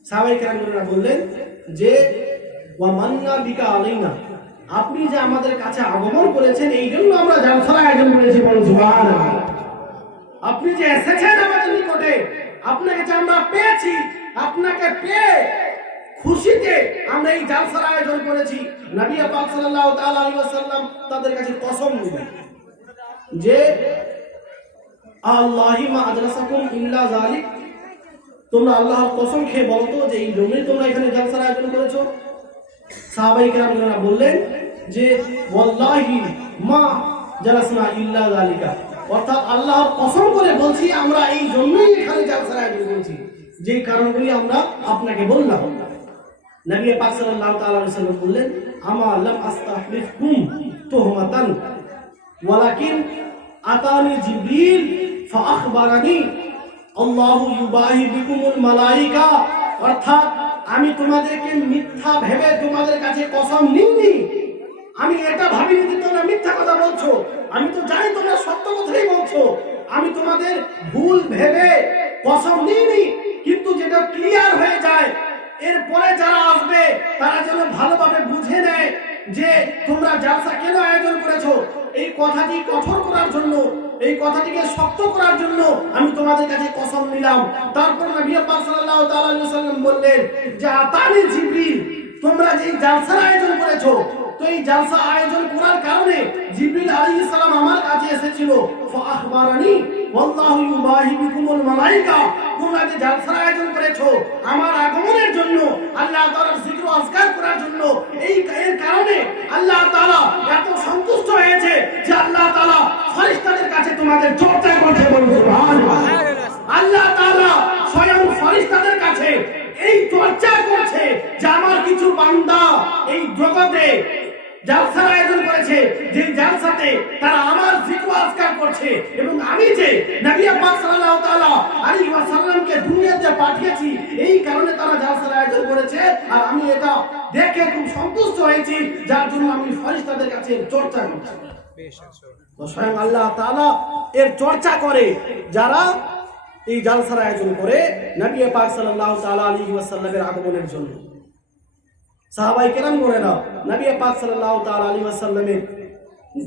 সাহাবায়ে কেরামরা বললেন যে ওয়া মান্না বিকা আলাইনা, আপনি যে আমাদের কাছে আগমন করেছেন, এই জন্য আমরা জালসার আয়োজন করেছি। বলুন সুবহানাল্লাহ। আপনি যে এসেছেন আমাদের নিকটে, আপনাকে যে আমরা পেয়েছি, আপনাকে পেয়ে খুশিতে আমরা এই জালসার আয়োজন করেছি। নবী পাক সাল্লাল্লাহু তাআলা আলাইহি ওয়াসাল্লাম তাদের কাছে কসম নিলেন যে আল্লাহি মা আদরাসাকুম ইল্লা যালিক, তোমরা আল্লাহর কসম খেয়ে বলো তো যে এই জন্যই তোমরা এখানে জালসার আয়োজন করেছো। সাহাবায়ে কেরামরা বললেন যে ওয়াল্লাহি মা জালাসনা ইল্লা যালিকা, অর্থাৎ আল্লাহর কসম করে বলছি আমরা এই জন্যই এখানে জালসার আয়োজন করেছি, যে কারণগুলি আমরা আপনাকে বললাম। নবী পাক সাল্লাল্লাহু তাআলা আলাইহি ওয়াসাল্লাম বললেন আমা লাম আস্তাহলিফকুম তুহমাতান ওয়ালাকিন আতানি জিবরিল ফাআখবারানি আল্লাহু ইউবাহি বিকুমুল মালায়েকা, অর্থাৎ আমি তোমাদেরকে মিথ্যা ভেবে তোমাদের কাছে কসম নিইনি। আমি এটা ভাবিনি যে তোমরা মিথ্যা কথা বলছো, আমি তো জানি তোমরা সত্য কথাই বলছো। আমি তোমাদের ভুল ভেবে কসম নিইনি, কিন্তু যেটা ক্লিয়ার হয়ে যায়, এরপরে যারা আসবে তারা যেন ভালোভাবে বুঝে নেয় যে তোমরা জালসা কেন আয়োজন করেছো। এই কথাটি কঠোর করার জন্য, এই কথাটিকে শক্ত করার জন্য আমি তোমাদের কাছে কসম নিলাম। তারপর নবী পাক সাল্লাল্লাহু তাআলা আলাইহি ওয়াসাল্লাম বললেন যে আতানি জিবরিল, তোমরা যে জালসার আয়োজন করেছো, তো এই জালসা আয়োজন করার কারণে জিবরিল আলাইহিস সালাম আমার কাছে এসেছিল। ফাআখবারানি ওয়াল্লাহু ইউবাহি বিকুমুল মালায়েকা, তোমরা যে জালসার আয়োজন করেছো আমার আগমনের জন্য, আল্লাহ তাআলার জিকির ও আজকার করার জন্য, এর কারণে আল্লাহ তাআলা এত সন্তুষ্ট হয়েছে যে আল্লাহ তাআলা ফেরেশতাদের কাছে তোমাদের চর্চা করতে। বলুন সুবহানাল্লাহ। আল্লাহ তাআলা স্বয়ং ফেরেশতাদের কাছে এই চর্চা করছে যে আমার কিছু বান্দা এই জগতে জালসার আয়োজন করেছে, যে জালসাতে তারা আমার জিকির আজকার করছে, এবং আমি যে নবী পাক সাল্লাল্লাহু তাআলা আলাইহি ওয়াসাল্লামকে দুনিয়াতে পাঠিয়েছি, এই কারণে তারা জালসার আয়োজন করেছে। আর আমি এটা দেখে খুব সন্তুষ্ট হয়েছি, যার জন্য আমি ফেরেশতাদের কাছে চর্চা করছি। তো স্বয়ং আল্লাহ তাআলা এর চর্চা করে যারা এই জালসার আয়োজন করে নবী পাক সাল্লাল্লাহু তাআলা আলাইহি ওয়াসাল্লামের আগমনের জন্য। সাহাবায়ে কেরাম বলেন নবী পাক সাল্লাল্লাহু তাআলা আলাইহি ওয়াসাল্লামের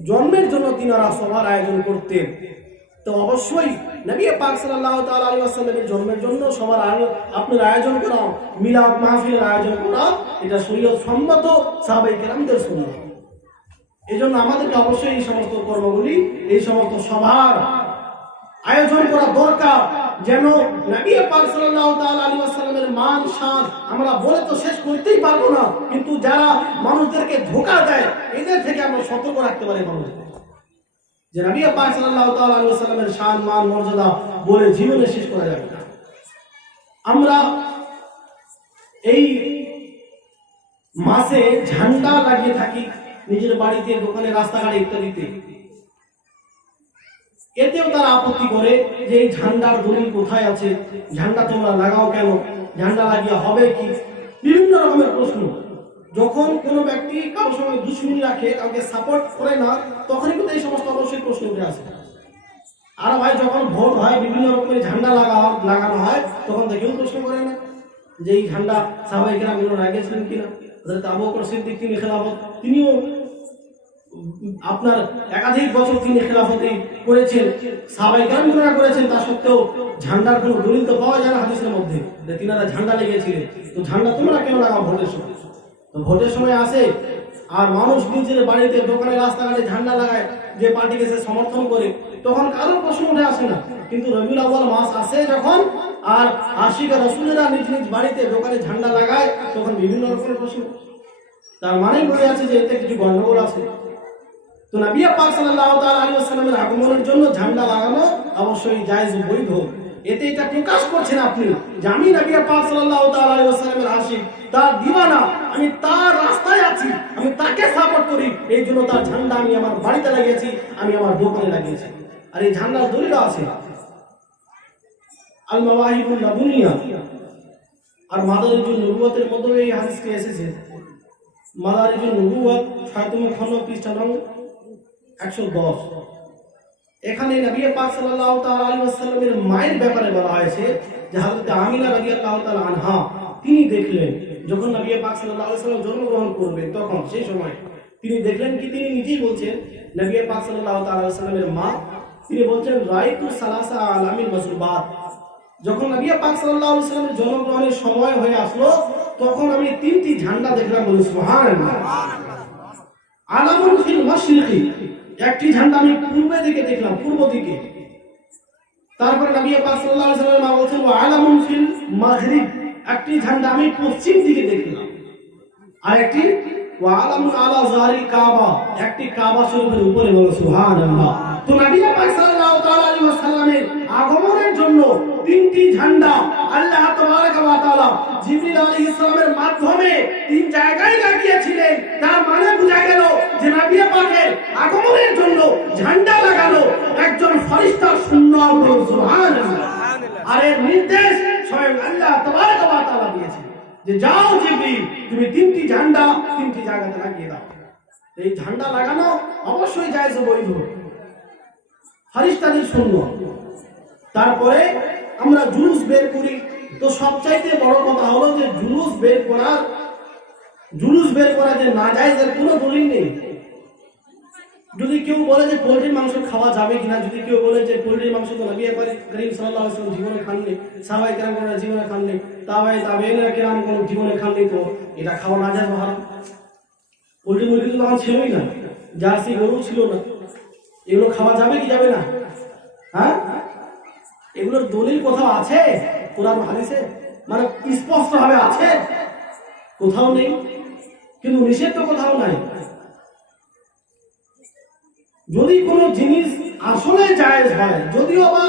জন্মের জন্য তিনারা সভার আয়োজন করতেন। তো অবশ্যই নবী পাক সাল্লাল্লাহু তাআলা আলাইহি ওয়াসাল্লামের জন্মের জন্য সবার আপনার আয়োজন করা, মিলাদ মাহফিলের আয়োজন করা, এটা শরীয়ত সম্মত, সাহাবায়ে কেরামদের সুন্নাহ। এজন্য আমাদেরকে অবশ্যই এই সমস্ত কর্মগুলি, এই সমস্ত সভার আয়োজন করা দরকার, যেন নবী পাক সাল্লাল্লাহু তাআলা আলাইহি ওয়াসাল্লামের মান শান আমরা বলে তো শেষ করতেই পারবো না, কিন্তু যারা মানুষদেরকে ধোঁকা দেয় এদের থেকে আমরা সতর্ক রাখতে পারি মানুষদের, যে নবী পাক সাল্লাল্লাহু তাআলা আলাইহি ওয়াসাল্লামের শান মান মর্যাদা বলে জীবনে শেষ করা যাবে না। আমরা এই মাসে ঝান্ডা লাগিয়ে থাকি নিজের বাড়িতে, দোকানে, রাস্তাঘাটে ইত্যাদিতে। এতেও তারা আপত্তি করে যে এই ঝান্ডার দলিল কোথায় আছে, ঝান্ডা তোমরা লাগাও কেন, ঝান্ডা লাগিয়ে হবে কি, বিভিন্ন রকমের প্রশ্ন। যখন কোনো ব্যক্তি কারোর সঙ্গে দুশ্মনী রাখে, কাউকে সাপোর্ট করে না, তখনই কিন্তু এই সমস্ত অবশ্যই প্রশ্ন উঠে আসে। আর ভাই যখন ভোট হয়, বিভিন্ন রকমের ঝান্ডা লাগানো হয়, তখন দেখেও প্রশ্ন করে না যে এই ঝান্ডা সাহাবায়ে কেরাম লাগিয়েছিলেন কিনা। হযরত আবু বকর সিদ্দিক তিনি খেলাফত, তিনিও আপনার একাধিক বছর তিনি খেলাফতি করেছেন, সাহাবায়ে কেরামরা করেছেন, তা সত্ত্বেও ঝান্ডার কোনো দলিল তো পাওয়া যায় না হাদিসের মধ্যে যে তিনারা ঝান্ডা লেগেছিলেন। তো ঝান্ডা তোমরা কেন লাগাও ভোটের সময়? তো ভোটের সময় আসে আর মানুষ নিজের বাড়িতে, দোকানে, রাস্তাঘাটে ঝান্ডা লাগায়, যে পার্টিকে সে সমর্থন করে, তখন কারো প্রশ্ন উঠে আসে না। কিন্তু রবিউল আউয়াল মাস আসে যখন, আর আশিকা রাসূলেরা নিজ নিজ বাড়িতে, দোকানে ঝান্ডা লাগায়, তখন বিভিন্ন রকমের প্রশ্ন। তার মানে বলে আছে যে এতে কিছু গন্ডগোল আছে। তো নবী পাক সাল্লাল্লাহু তাআলা আলাইহি ওয়াসাল্লামের আগমনের জন্য ঝান্ডা লাগানো অবশ্যই জায়েজ বৈধ। এতে এটা প্রকাশ করছেন আপনি যে আমি নবী পাক সাল্লাল্লাহু তাআলা আলাইহি ওয়াসাল্লামের আশিক, তার দিওয়ানা, আমি তার রাস্তায় আছি, আমি তাকে সাপোর্ট করি, এই জন্য তার ঝান্ডা আমি আমার বাড়িতে লাগিয়েছি, আমি আমার দোকানে লাগিয়েছি। আর এই ঝান্ডার দলিল আছে আল মাওয়াহিবুল লাদুনিয়া আর মাদারিজুন নবুওয়াতের মধ্যে এই হাদিসটি এসেছে। মাদারিজুন নবুওয়াত 6তম খণ্ড পৃষ্ঠা নং 110। এখানে নবী পাক সাল্লাল্লাহু তাআলা আলাইহি ওয়াসাল্লামের মায়ের ব্যাপারে বলা হয়েছে যে হযরত আমিনা রাদিয়াল্লাহু তাআলা আনহা তিনি দেখলেন যখন নবী পাক সাল্লাল্লাহু আলাইহি ওয়াসাল্লাম জন্মগ্রহণ করবেন তখন সেই সময় তিনি দেখলেন কি, তিনি নিজেই বলছেন নবী পাক সাল্লাল্লাহু তাআলা আলাইহি ওয়াসাল্লামের মা তিনি বলছেন রাইতু সালাসা আলামিল মাসরুবাত, যখন নবী পাক সাল্লাল্লাহু আলাইহি ওয়াসাল্লামের জন্মগ্রহণের সময় হয়ে আসলো তখন আমি তিনটি ঝান্ডা দেখলাম। বলি সুবহানাল্লাহ। আলামুন ফিল মাশরিকি, একটি ঝান্ডা আমি পূর্ব দিকে দেখলাম, পূর্ব দিকে। তারপরে নবী পাক সাল্লাল্লাহু আলাইহি ওয়াসাল্লাম বলেছেন ওয়া আলামুন ফিল মাগরিব, একটি ঝান্ডা আমি পশ্চিম দিকে দেখলাম। আর একটি ওয়া আলামুন আলা যারি কাবা, একটি কাবা শরীফের উপরে। বলো সুবহানাল্লাহ। তো নবী পাক সাল্লাল্লাহু তাআলা আলাইহি ওয়াসাল্লামের আগমনের জন্য তিনটি ঝান্ডা আল্লাহ তাবারাকা ওয়া তাআলা জিবরিল আলাইহিস সালামের মাধ্যমে তিন জায়গায় লাগিয়েছিলেন। তার মানে বোঝা গেল যে নবী পাকের আগমনের জন্য ঝান্ডা লাগানো একজন ফেরেশতার সুন্নাত। বলো সুবহানাল্লাহ। আর এর নির্দেশ স্বয়ং আল্লাহ তাবারাকা ওয়া তাআলা দিয়েছেন যে যাও জিবরিল, তুমি তিনটি ঝান্ডা তিনটি জায়গাতে লাগিয়ে দাও। এই ঝান্ডা লাগানো অবশ্যই জায়েজ ও বৈধ, ফেরেশতাদের সুন্নাত। তারপরে আমরা জুলুস বের করি, তো সবচাইতে বড় কথা হলো যে জুলুস বের করা যে নাজায়েজ এর কোনো দলিল নেই। যদি কেউ বলে যে পোল্ট্রির মাংস খাওয়া যাবে কিনা, যদি কেউ বলে যে পোল্ট্রির মাংস তো নবী করিম সাল্লাল্লাহু আলাইহি ওয়াসাল্লাম জীবনে খাননি, সাহাবায়ে কেরামরা জীবনে খাননি, তাবেঈনরা কেরাম কোন জীবনে খাননি, তো এটা খাওয়া নাজায়েজ বা হারাম। পোল্ট্রি মুরগি তো তখন ছিলই না, জার্সি গরু ছিল না, এগুলো খাওয়া যাবে কি যাবে না? হ্যাঁ, এগুলোর দলিল কোথাও আছে কোরআন হাদিসে? মানে স্পষ্ট ভাবে আছে? কোথাও নেই। কিন্তু নিষেধ তো কোথাও নাই। যদি কোনো জিনিস আসলে জায়েজ হয়, যদিও বা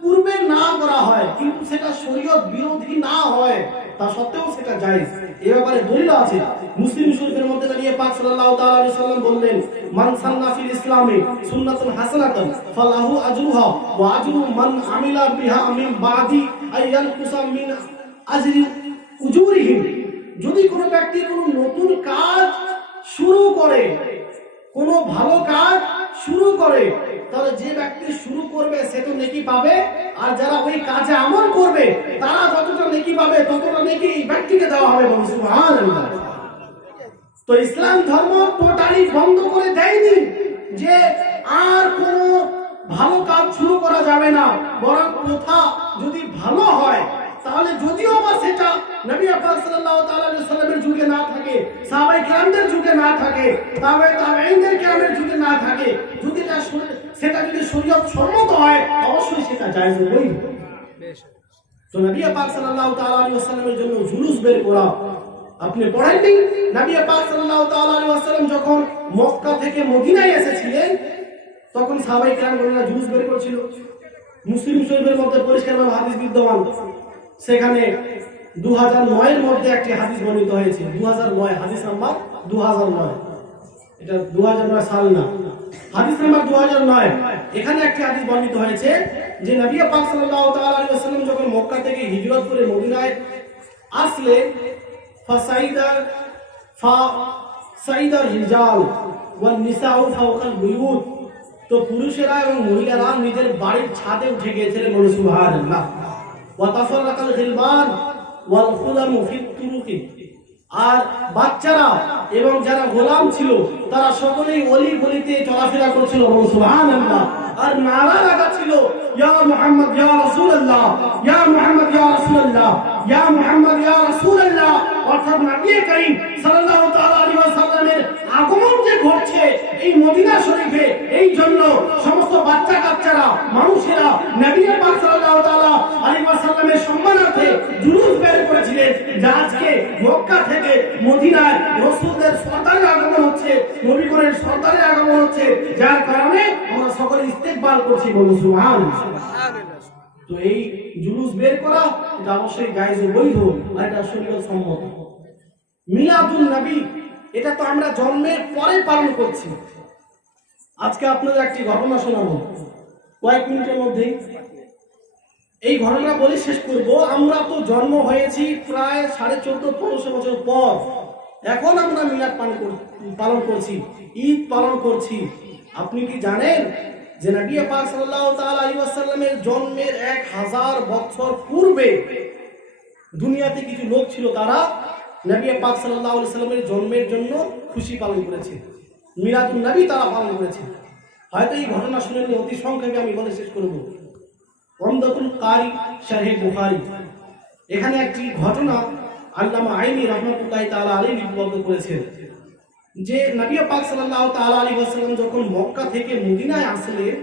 পূর্বে না করা হয়, কিন্তু সেটা শরীয়ত বিরোধী না হয়, তা সত্ত্বেও সেটা জায়েজ, এই ব্যাপারে দলিল আছে। মুসলিম শরীফের মধ্যে নবী পাক সাল্লাল্লাহু তাআলা আলাইহি ওয়াসাল্লাম বললেন মান সান্না ফিল ইসলামি সুন্নাতুন হাসানাতান ফালাহু আজরুহা ওয়া আজরু মান আমিলা বিহা মিন বাদি আইয়ানকুসা মিন আজরি উজুরিহিম। যদি কোনো ব্যক্তি কোনো নতুন কাজ শুরু করে, কোনো ভালো কাজ শুরু করে, তাহলে যে ব্যক্তি শুরু করবে সে তো নেকি পাবে, আর যারা ওই কাজে আমল করবে তারা যতটা নেকি পাবে ততটা নেকি ব্যক্তিকে দেওয়া হবে। বলুন সুবহানাল্লাহ। তো ইসলাম ধর্ম টোটালি বন্ধ করে দেয়নি যে আর কোনো ভালো কাজ শুরু করা যাবে না, বরং প্রথা যদি ভালো হয় তাহলে যদিও বা সেটা নবী পাক সাল্লাল্লাহু তাআলা আলাইহি ওয়াসাল্লামের যুগে না থাকে, সাহাবায়ে কেরামদের যুগে না থাকে, তাবেঈনদের কেরামের যুগে না থাকে, যদি সেটা যদি শরীয়ত সম্মত হয় অবশ্যই সেটা জায়েজ হবেই। তো নবী পাক সাল্লাল্লাহু তাআলা আলাইহি ওয়াসাল্লামের জন্য জুলুস বের করা আপনি পড়েননি? নবী পাক সাল্লাল্লাহু তাআলা আলাইহি ওয়াসাল্লাম যখন মক্কা থেকে মদিনায় এসেছিলেন তখন সাহাবায়ে কেরামরা জুলুস বের করেছিল। মুসলিম শরীফের মধ্যে পরিষ্কারভাবে হাদিস বিদ্যমান, সেখানে 2009 এর মধ্যে একটি হাদিস বর্ণিত হয়েছে। 2009 হাদিস নাম্বার 2009, এটা 2009 সাল না, হাদিস নাম্বার 2009। এখানে একটি হাদিস বর্ণিত হয়েছে যে নবী পাক সাল্লাল্লাহু তাআলা আলাইহি ওয়াসাল্লাম যখন মক্কা থেকে হিজরত করে মদিনায় আসলেন ফাসাইদার রিজাল ওয়ান নিসাউ ফাওকাল বুয়ুত, তো পুরুষেরা এবং মহিলারা নিজের বাড়ির ছাদে উঠে গিয়েছিলেন। বলে সুবহানাল্লাহ। ওয়া তাফাররাকাল গিলমান ওয়াল খুলামু ফিত তুরুকি, আর বাচ্চারা এবং যারা গোলাম ছিল তারা সকলেই অলি গলিতে চলাফেরা করছিল। বলে সুবহানাল্লাহ। আর নারা লাগাচ্ছিল ইয়া মুহাম্মদ ইয়া রাসূলুল্লাহ, ইয়া মুহাম্মদ ইয়া রাসূলুল্লাহ, ইয়া মুহাম্মদ ইয়া রাসূলুল্লাহ। অর্থাৎ নবী করিম সাল্লাল্লাহু তাআলা আলাইহি ওয়াসাল্লামের আগমন যে ঘটছে এই মদিনা শরীফে, এই জন্য সমস্ত বাচ্চা কাচ্চারা মানুষেরা নবী পাক সাল্লাল্লাহু তাআলা আলাইহি ওয়াসাল্লামের সম্মানার্থে জুলুস বের করেছিলেন যে আজকে মক্কা থেকে মদিনায় রাসূলের সরদারের আগমন হচ্ছে, নবীগণের সরদারের আগমন হচ্ছে, যার কারণে আমরা সকলে ইস্তেকবার ইস্তেকবাল করছি, বলুন সুবহানাল্লাহ। তো এই জুলুস বের করা এটা অবশ্যই জায়েজ ও বৈধ, আর এটা শরীয়ত সম্মত। মিলাদুন নবী এটা তো আমরা জন্মের পরে পালন করছি। আজকে আপনাদের একটি ঘটনা শোনাবো কয়েক মিনিটের মধ্যেই। এই ঘটনা বলে শেষ করব। আমরা তো জন্ম হয়েছি প্রায় 1450-1500 বছর পর, এখন আমরা মিলাদ পালন করছি, ঈদ পালন করছি। আপনি কি জানেন যে নবী পাক সাল্লাল্লাহু তাআলা আলাইহি ওয়াসাল্লামের জন্মের 1000 বছর পূর্বে দুনিয়াতে কিছু লোক ছিল, তারা নবী পাক সাল্লাল্লাহু আলাইহি ওয়াসাল্লামের জন্মের জন্য খুশি পালন করেছে, মিলাদুন নবী তারা পালন করেছে। হয়তো এই ঘটনা শুনেন, অতি সংক্ষেপে আমি বলে শেষ করব। উমদাতুল কারি শারহে বুখারী, এখানে একটি ঘটনা আল্লামা আইনি রাহমাতুল্লাহি তাআলা আলাইহি লিপিবদ্ধ করেছেন যে নবী পাক সাল্লাল্লাহু তাআলা আলাইহি ওয়াসাল্লাম যখন মক্কা থেকে মদিনায় আসলেন,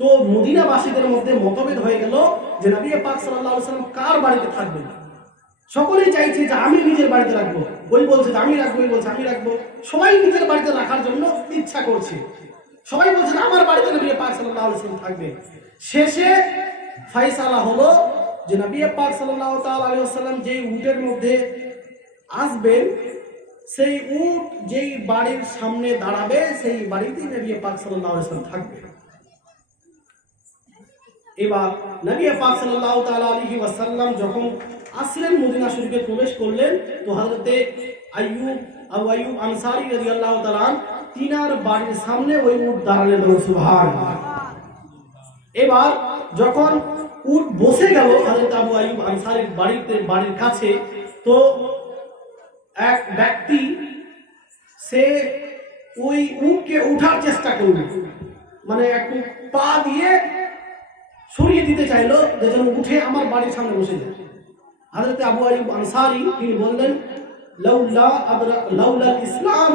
তো মদিনাবাসীদের মধ্যে মতভেদ হয়ে গেল যে নবী পাক সাল্লাল্লাহু আলাইহি ওয়াসাল্লাম কার বাড়িতে থাকবেন। সকলেই চাইছে যে আমি নিজের বাড়িতে রাখবো, ওই বলছে যে আমি রাখবো, ওই বলছে আমি রাখবো। সবাই নিজের বাড়িতে রাখার জন্য ইচ্ছা করছে, সবাই বলছে যে আমার বাড়িতে নবী পাক সাল্লাল্লাহু আলাইহি ওয়াসাল্লাম থাকবে। শেষে ফয়সালা হলো যে নবী পাক সাল্লাল্লাহু তাআলা আলাইহি ওয়াসাল্লাম যেই উটের মধ্যে আসবেন, সেই উট যেই বাড়ির সামনে দাঁড়াবে, সেই বাড়িতেই নবী পাক সাল্লাল্লাহু আলাইহি ওয়াসাল্লাম থাকবে। এবার নবী পাক সাল্লাল্লাহু তাআলা আলাইহি ওয়াসাল্লাম যখন আসলেন, মদিনা শরীফে প্রবেশ করলেন, তো হযরতে আবু আইয়ুব আনসারী রাদিয়াল্লাহু তাআলা তিনার বাড়ির সামনে ওই উট দাঁড়ালেন, সুবহানাল্লাহ। এবার যখন উট বসে গেল হযরত আবু আইয়ুব আনসারীর বাড়ির কাছে, তো এক ব্যক্তি সে ওই উটকে উঠার চেষ্টা করল, মানে একটু পা দিয়ে সরিয়ে দিতে চাইলো যেন উঠে আমার বাড়ির সামনে বসে যায়। হযরত আবু আইয়ুব আনসারী তিনি বললেন, লাউলা ইসলাম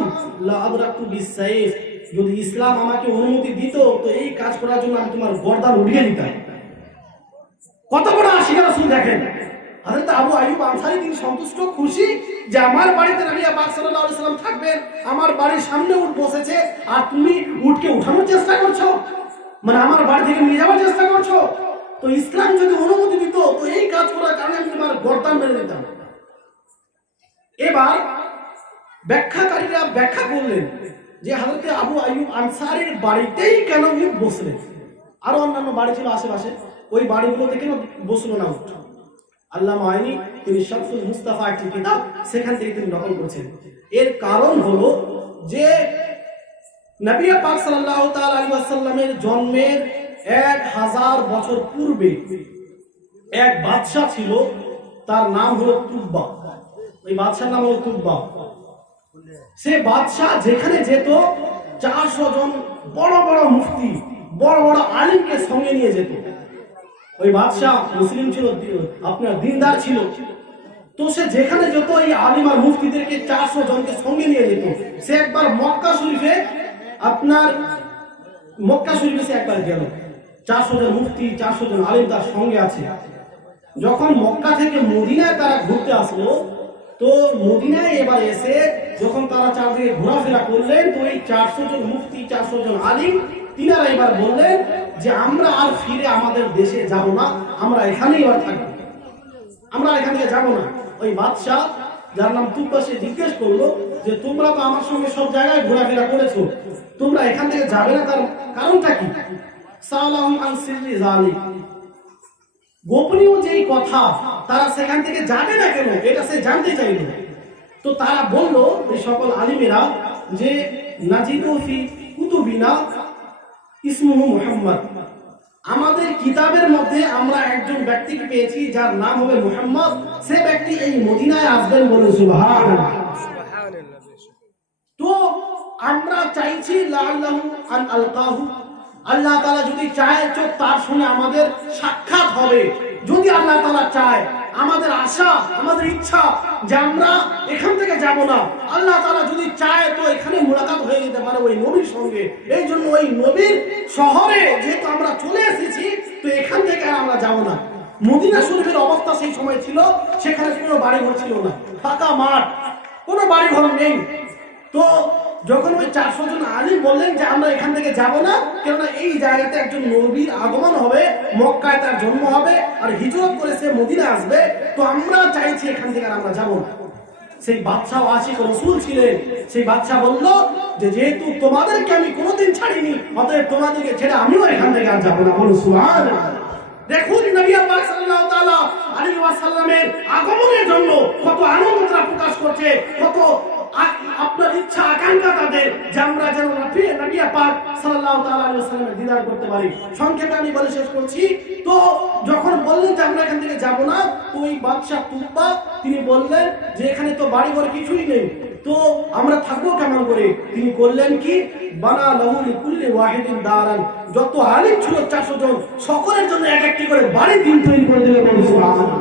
লা আদরাকতু বিসাইফ, যদি ইসলাম আমাকে অনুমতি দিত তো এই কাজ করার জন্য আমি তোমার গর্দান উঠিয়ে দিতাম। কত বড় আশিক রাসূল দেখেন। হযরত আবু আইয়ুব আনসারী তিনি সন্তুষ্ট, খুশি যে আমার বাড়িতে নবী পাক সাল্লাল্লাহু আলাইহি ওয়াসাল্লাম থাকবেন, আমার বাড়ির সামনে উট বসেছে, আর তুমি উটকে উঠানোর চেষ্টা করছো, মানে আমার বাড়ি থেকে নিয়ে যাওয়ার চেষ্টা করছো। তো ইসলাম যদি অনুমতি দিত তো এই কাজ করার কারণে আমি তোমার গর্দান মেরে দিতাম। এবার ব্যাখ্যাকারীরা ব্যাখ্যা করলেন যে হযরত আবু আইয়ুব আনসারীর বাড়িতেই কেন উট বসলেন, আরো অন্যান্য বাড়ি ছিল আশেপাশে, ওই বাড়িগুলোতে কেন বসলো না উট। আল্লামা আইনি তিনি শারফুল মুস্তাফা একটি কিতাব, সেখান থেকে তিনি নকল করেছেন। এর কারণ হলো যে নবী পাক সাল্লাল্লাহু তাআলা আলাইহি ওয়াসাল্লামের জন্মের 1000 বছর পূর্বে এক বাদশা ছিল, তার নাম হলো তুব্বা। ওই বাদশার নাম হলো তুব্বা। সে বাদশা যেখানে যেত 400 জন বড় বড় মুফতি, বড় বড় আলিমকে সঙ্গে নিয়ে যেত। ওই বাদশা মুসলিম ছিল, আপনার দিনদার ছিল। তো সে যেখানে যেত এই আলিম আর মুফতিদেরকে 400 জনকে সঙ্গে নিয়ে যেত। সে একবার মক্কা শরীফে সে একবার গেল, 400 জন মুফতি, 400 জন আলিম তার সঙ্গে আছে। যখন মক্কা থেকে মদিনায় তারা ঘুরতে আসলো, তো মদিনায় এবার এসে যখন তারা চারদিকে ঘোরাফেরা করলেন, তো এই 400 জন মুফতি, 400 জন আলিম তিনারা এবার বললেন যে আমরা আর ফিরে আমাদের দেশে যাব না, আমরা এখানেই এবার থাকবো, আমরা এখান থেকে যাবো না। ওই বাদশাহ যার নাম তুব্বা, সে জিজ্ঞেস করলো যে তোমরা তো আমার সঙ্গে সব জায়গায় ঘোরাফেরা করেছো, তোমরা এখান থেকে যাবে না, তার কারণটা কি? সালাম আন সিররি যালিক, গোপনীয় যেই কথা তারা সেখান থেকে যাবে না কেন, এটা সে জানতে চাইল। তো তারা বলল, এই সকল আলিমেরা, যে নাজিদু ফি কুতুবিনা ইসমুহু মুহাম্মদ, আমাদের কিতাবের মধ্যে আমরা একজন ব্যক্তিকে পেয়েছি যার নাম হবে মুহাম্মদ, সে ব্যক্তি এই মদিনায় আসবেন, বলে সুবহানাল্লাহ। তো আমরা চাইছি লাআল্লাহু আন আলকাহু, আল্লাহ তাআলা যদি চায় তো তার সঙ্গে আমাদের সাক্ষাৎ হবে। যদি আল্লাহ তাআলা চায়, আমাদের আশা, আমাদের ইচ্ছা যে আমরা এখান থেকে যাব না, আল্লাহ তাআলা যদি চায় তো এখানে মুলাকাত হয়ে যেতে পারে ওই নবীর সঙ্গে। এই জন্য ওই নবীর শহরে যেহেতু আমরা চলে এসেছি, তো এখান থেকে আর আমরা যাব না। মদিনা শরীফের অবস্থা সেই সময় ছিল, সেখানে কোনো বাড়িঘর ছিল না, ফাঁকা মাঠ, কোনো বাড়িঘর নেই। তো যখন ওই 400 জন আলিম বললেন যে আমরা এখান থেকে যাব না, কেননা এই জায়গাতে একজন নবীর আগমন হবে, মক্কায় তার জন্ম হবে আর হিজরত করে সে মদিনা আসবে, তো আমরা চাইছি এখান থেকে আর আমরা যাব না। সেই বাদশাহ আশিক রাসূল ছিলেন, সেই বাদশাহ বলল যে যেহেতু তোমাদেরকে আমি কোনোদিন ছাড়িনি, অতএব তোমাদেরকে ছেড়ে আমিও এখান থেকে আর যাব না। বলুন সুবহানাল্লাহ। দেখুন নবী পাক সাল্লাল্লাহু তাআলা আলাইহি ওয়াসাল্লামের আগমনের জন্য কত আনন্দ তারা প্রকাশ করছে, কত আপনার ইচ্ছা আকাঙ্ক্ষা তাদের যে আমরা যেন নবী পাক সাল্লাল্লাহু তাআলা আলাইহি ওয়াসাল্লামের দিদার করতে পারি। সংক্ষেপে আমি বলে শেষ করছি। তো যখন বললেন যে আমরা এখান থেকে যাব না, তো ওই বাদশা তুব্বা তিনি বললেন যে এখানে তো বাড়ি ঘর কিছুই নেই, তো আমরা থাকবো কেমন করে? তিনি করলেন কি, বানা লাহু লিকুল্লি ওয়াহিদিন দারান, যত আলিম ছিল 400 জন সকলের জন্য এক একটি করে বাড়ি দিন তৈরি করে দিলেন। সুবহানাল্লাহ।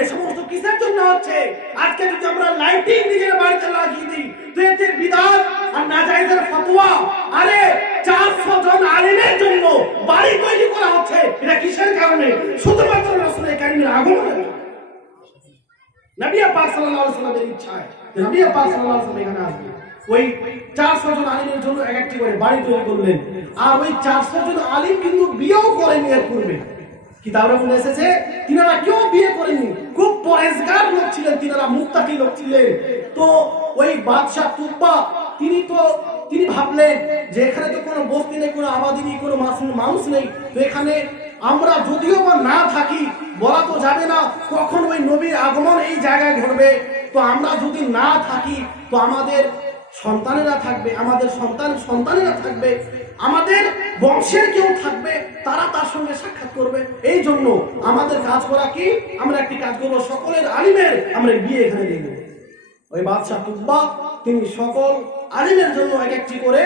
এই সমস্ত কিসের জন্য হচ্ছে? আজকে যদি আমরা লাইটিং নিজের বাড়িতে লাগিয়ে দিই তো এতে বিদআত আর নাজায়েজের ফতোয়া। আরে 400 জন আলিমের জন্য বাড়ি তৈরি করা হচ্ছে, এটা কিসের কারণে? শুধুমাত্র রাসূল কারীমের আগমনের জন্য, নবী পাক সাল্লাল্লাহু আলাইহি ওয়াসাল্লামের ইচ্ছায় নবী পাক সাল্লাল্লাহু আলাইহি ওয়াসাল্লাম এখানে আসবেন। ওই 400 জন আলিমের জন্য এক একটি করে বাড়ি তৈরি করলেন। আর ওই 400 জন আলিম কিন্তু বিয়েও করেনি এর পূর্বে। কিতাবের মধ্যে এসেছে তিনারা কেউ বিয়ে করেনি, খুব পরেজগার লোক ছিলেন, তিনারা মুত্তাকি লোক ছিলেন। তো ওই বাদশা তুব্বা তিনি ভাবলেন যে এখানে তো কোনো বস্তি নেই, কোনো আবাদি নেই, কোনো মানুষ নেই, তো এখানে আমরা যদিও বা না থাকি, বলা তো যাবে না কখন ওই নবীর আগমন এই জায়গায় ঘটবে, তো আমরা যদি না থাকি তো আমাদের সন্তানেরা থাকবে, আমাদের সন্তানেরা থাকবে, আমাদের বংশের কেউ থাকবে, তারা তার সঙ্গে সাক্ষাৎ করবে। এই জন্য আমাদের কাজ করা কি, আমরা একটি কাজ করবো, সকলের আলিমের আমরা বিয়ে এখানে দিয়ে দেবো। ওই বাদশা তুব্বা তিনি সকল আলিমের জন্য এক একটি করে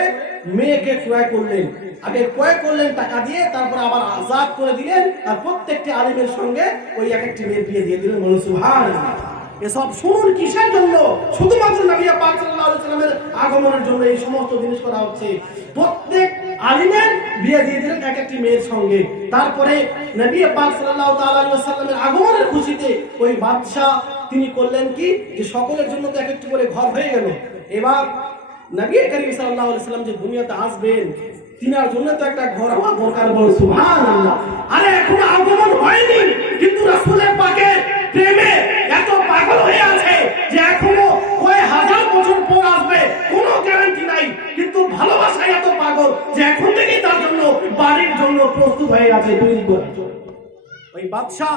মেয়েকে ক্রয় করলেন। আগে ক্রয় করলেন টাকা দিয়ে, তারপর আবার আজাদ করে দিলেন, আর প্রত্যেকটি আলিমের সঙ্গে ওই এক একটি মেয়ের বিয়ে দিয়ে দিলেন। বলুন সুবহানাল্লাহ। এসব শুনুন কিসের জন্য? শুধুমাত্র নবী পাক সাল্লাল্লাহু আলাইহি ওয়াসাল্লামের আগমনের জন্য এই সমস্ত জিনিস করা হচ্ছে। প্রত্যেক আলিমের বিয়ে দিয়ে দিলেন এক একটি মেয়ের সঙ্গে। তারপরে নবী পাক সাল্লাল্লাহু তাআলা আলাইহি ওয়াসাল্লামের আগমনের খুশিতে ওই বাদশা তিনি করলেন কি, যে সকলের জন্য তো এক একটি করে ঘর হয়ে গেল। এবার নবী করিম সাল্লাল্লাহু আলাইহি ওয়াসাল্লাম যে দুনিয়াতে আসবেন, তিনার জন্য তো একটা ঘর হওয়া দরকার। বলুন সুবহানাল্লাহ। আরে এখনো আগমন হয়নি, কিন্তু রাসূলের পাকের প্রেমে এত পাগল হয়ে আছে যে এখনো কয় হাজার বছর পর আসবে কোনো গ্যারান্টি নাই, কিন্তু ভালোবাসায় এত পাগল যে এখন থেকেই তার জন্য বাড়ির জন্য প্রস্তুত হয়ে আছে তৈরি করে। ওই বাদশা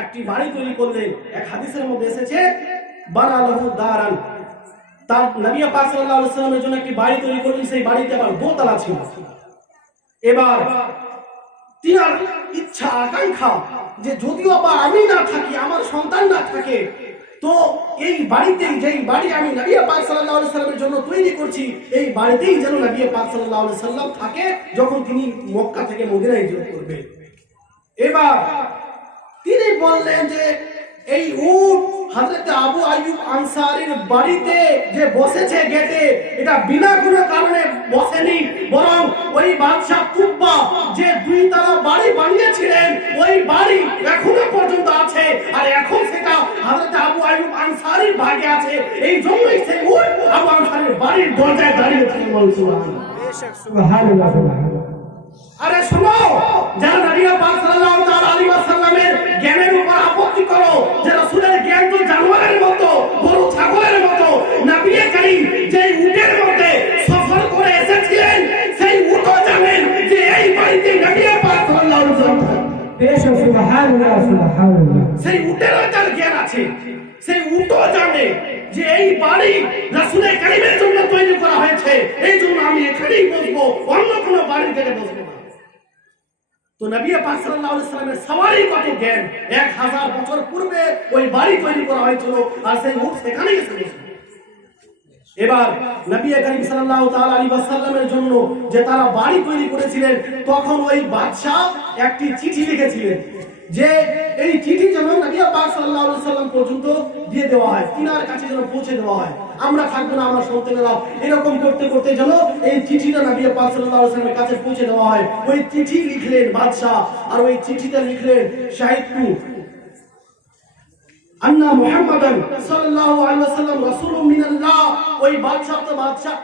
একটি বাড়ি তৈরি করলেন। এক হাদিসের মধ্যে এসেছে বানা লাহু দারান, তার নবী পাক সাল্লাল্লাহু আলাইহি ওয়াসাল্লামের জন্য একটি বাড়ি তৈরি করলেন। সেই বাড়িতে আবার দোতলা ছিল। এবার তিনার ইচ্ছা আকাঙ্ক্ষা যে যদিও বা আমি না থাকি, আমার সন্তান না থাকে, তো এই বাড়িতেই, যেই বাড়ি আমি নবী পাক সাল্লাল্লাহু আলাইহি ওয়াসাল্লামের জন্য তৈরি করছি, এই বাড়িতেই যেন নবী পাক সাল্লাল্লাহু আলাইহি ওয়াসাল্লাম থাকে যখন তিনি মক্কা থেকে মদিনায় হিজরত করবেন। এবার তিনি বললেন যে এই উট হযরত আবু আইয়ুব আনসারীর বাড়িতে যে বসেছে গেটে, এটা বিনা কোনো কারণে বসেনি, বরং ওই বাদশা তুব্বা যে 2 তলা বাড়ি বানিয়েছিলেন ওই বাড়ি এখনো পর্যন্ত আছে, আর এখন সেটা হযরত আবু আইয়ুব আনসারীর ভাগে আছে। এই জন্যই সেই উট আবু আনসারীর বাড়ির দরজায় দাঁড়িয়ে ছিল। সুবহানাল্লাহ। আরে শোনো, যারা নবী পাক সাল্লাল্লাহু আলাইহি ওয়াসাল্লামের জ্ঞানের উপর আপত্তি করো, যে রাসূলের জ্ঞান তো জানোয়ারের মতো, গরু ছাগলের মতো, নবী করিম যে উটের মধ্যে সফর করে এসেছিলেন সেই উটও জানেন যে এই বাড়িতে নবী পাক সাল্লাল্লাহু আলাইহি ওয়াসাল্লাম। সুবহানাল্লাহ, সুবহানাল্লাহ। সেই উটেরও তার জ্ঞান আছে, সেই উটও জানে যে এই বাড়ি রাসূলের কারীমের জন্য তৈরি করা হয়েছে, এই জন্য আমি এখানেই বসবো, অন্য কোনো বাড়ির গেলে বসবো না। তো নবী পাক সাল্লাল্লাহু আলাইহি ওয়াসাল্লামের সবারই কত জ্ঞান, 1000 বছর পূর্বে ওই বাড়ি তৈরি করা হয়েছিল, আর সেই উট সেখানেই এসে বসে। এবার নবী করিম সাল্লাল্লাহু তাআলা আলাইহি ওয়াসাল্লামের জন্য যে তারা বাড়ি তৈরি করেছিলেন, তখন ওই বাদশা একটি চিঠি লিখেছিলেন যে এই চিঠি যেন নবী পাক সাল্লাল্লাহু আলাইহি ওয়াসাল্লাম পর্যন্ত দিয়ে দেওয়া হয়, তিনার কাছে যেন পৌঁছে দেওয়া হয়। আমরা থাকবো না, আমরা সন্তানেরা, এরকম করতে করতে যেন এই চিঠিটা নবী পাক সাল্লাল্লাহু আলাইহি ওয়াসাল্লামের কাছে পৌঁছে দেওয়া হয়। ওই চিঠি লিখলেন বাদশা, আর ওই চিঠিতে লিখলেন সাহিত্যু আন্না মুহাম্মাদান সাল্লাল্লাহু আলাইহি ওয়াসাল্লাম রাসূলুম মিনাল্লাহ। ওই বাদশাহ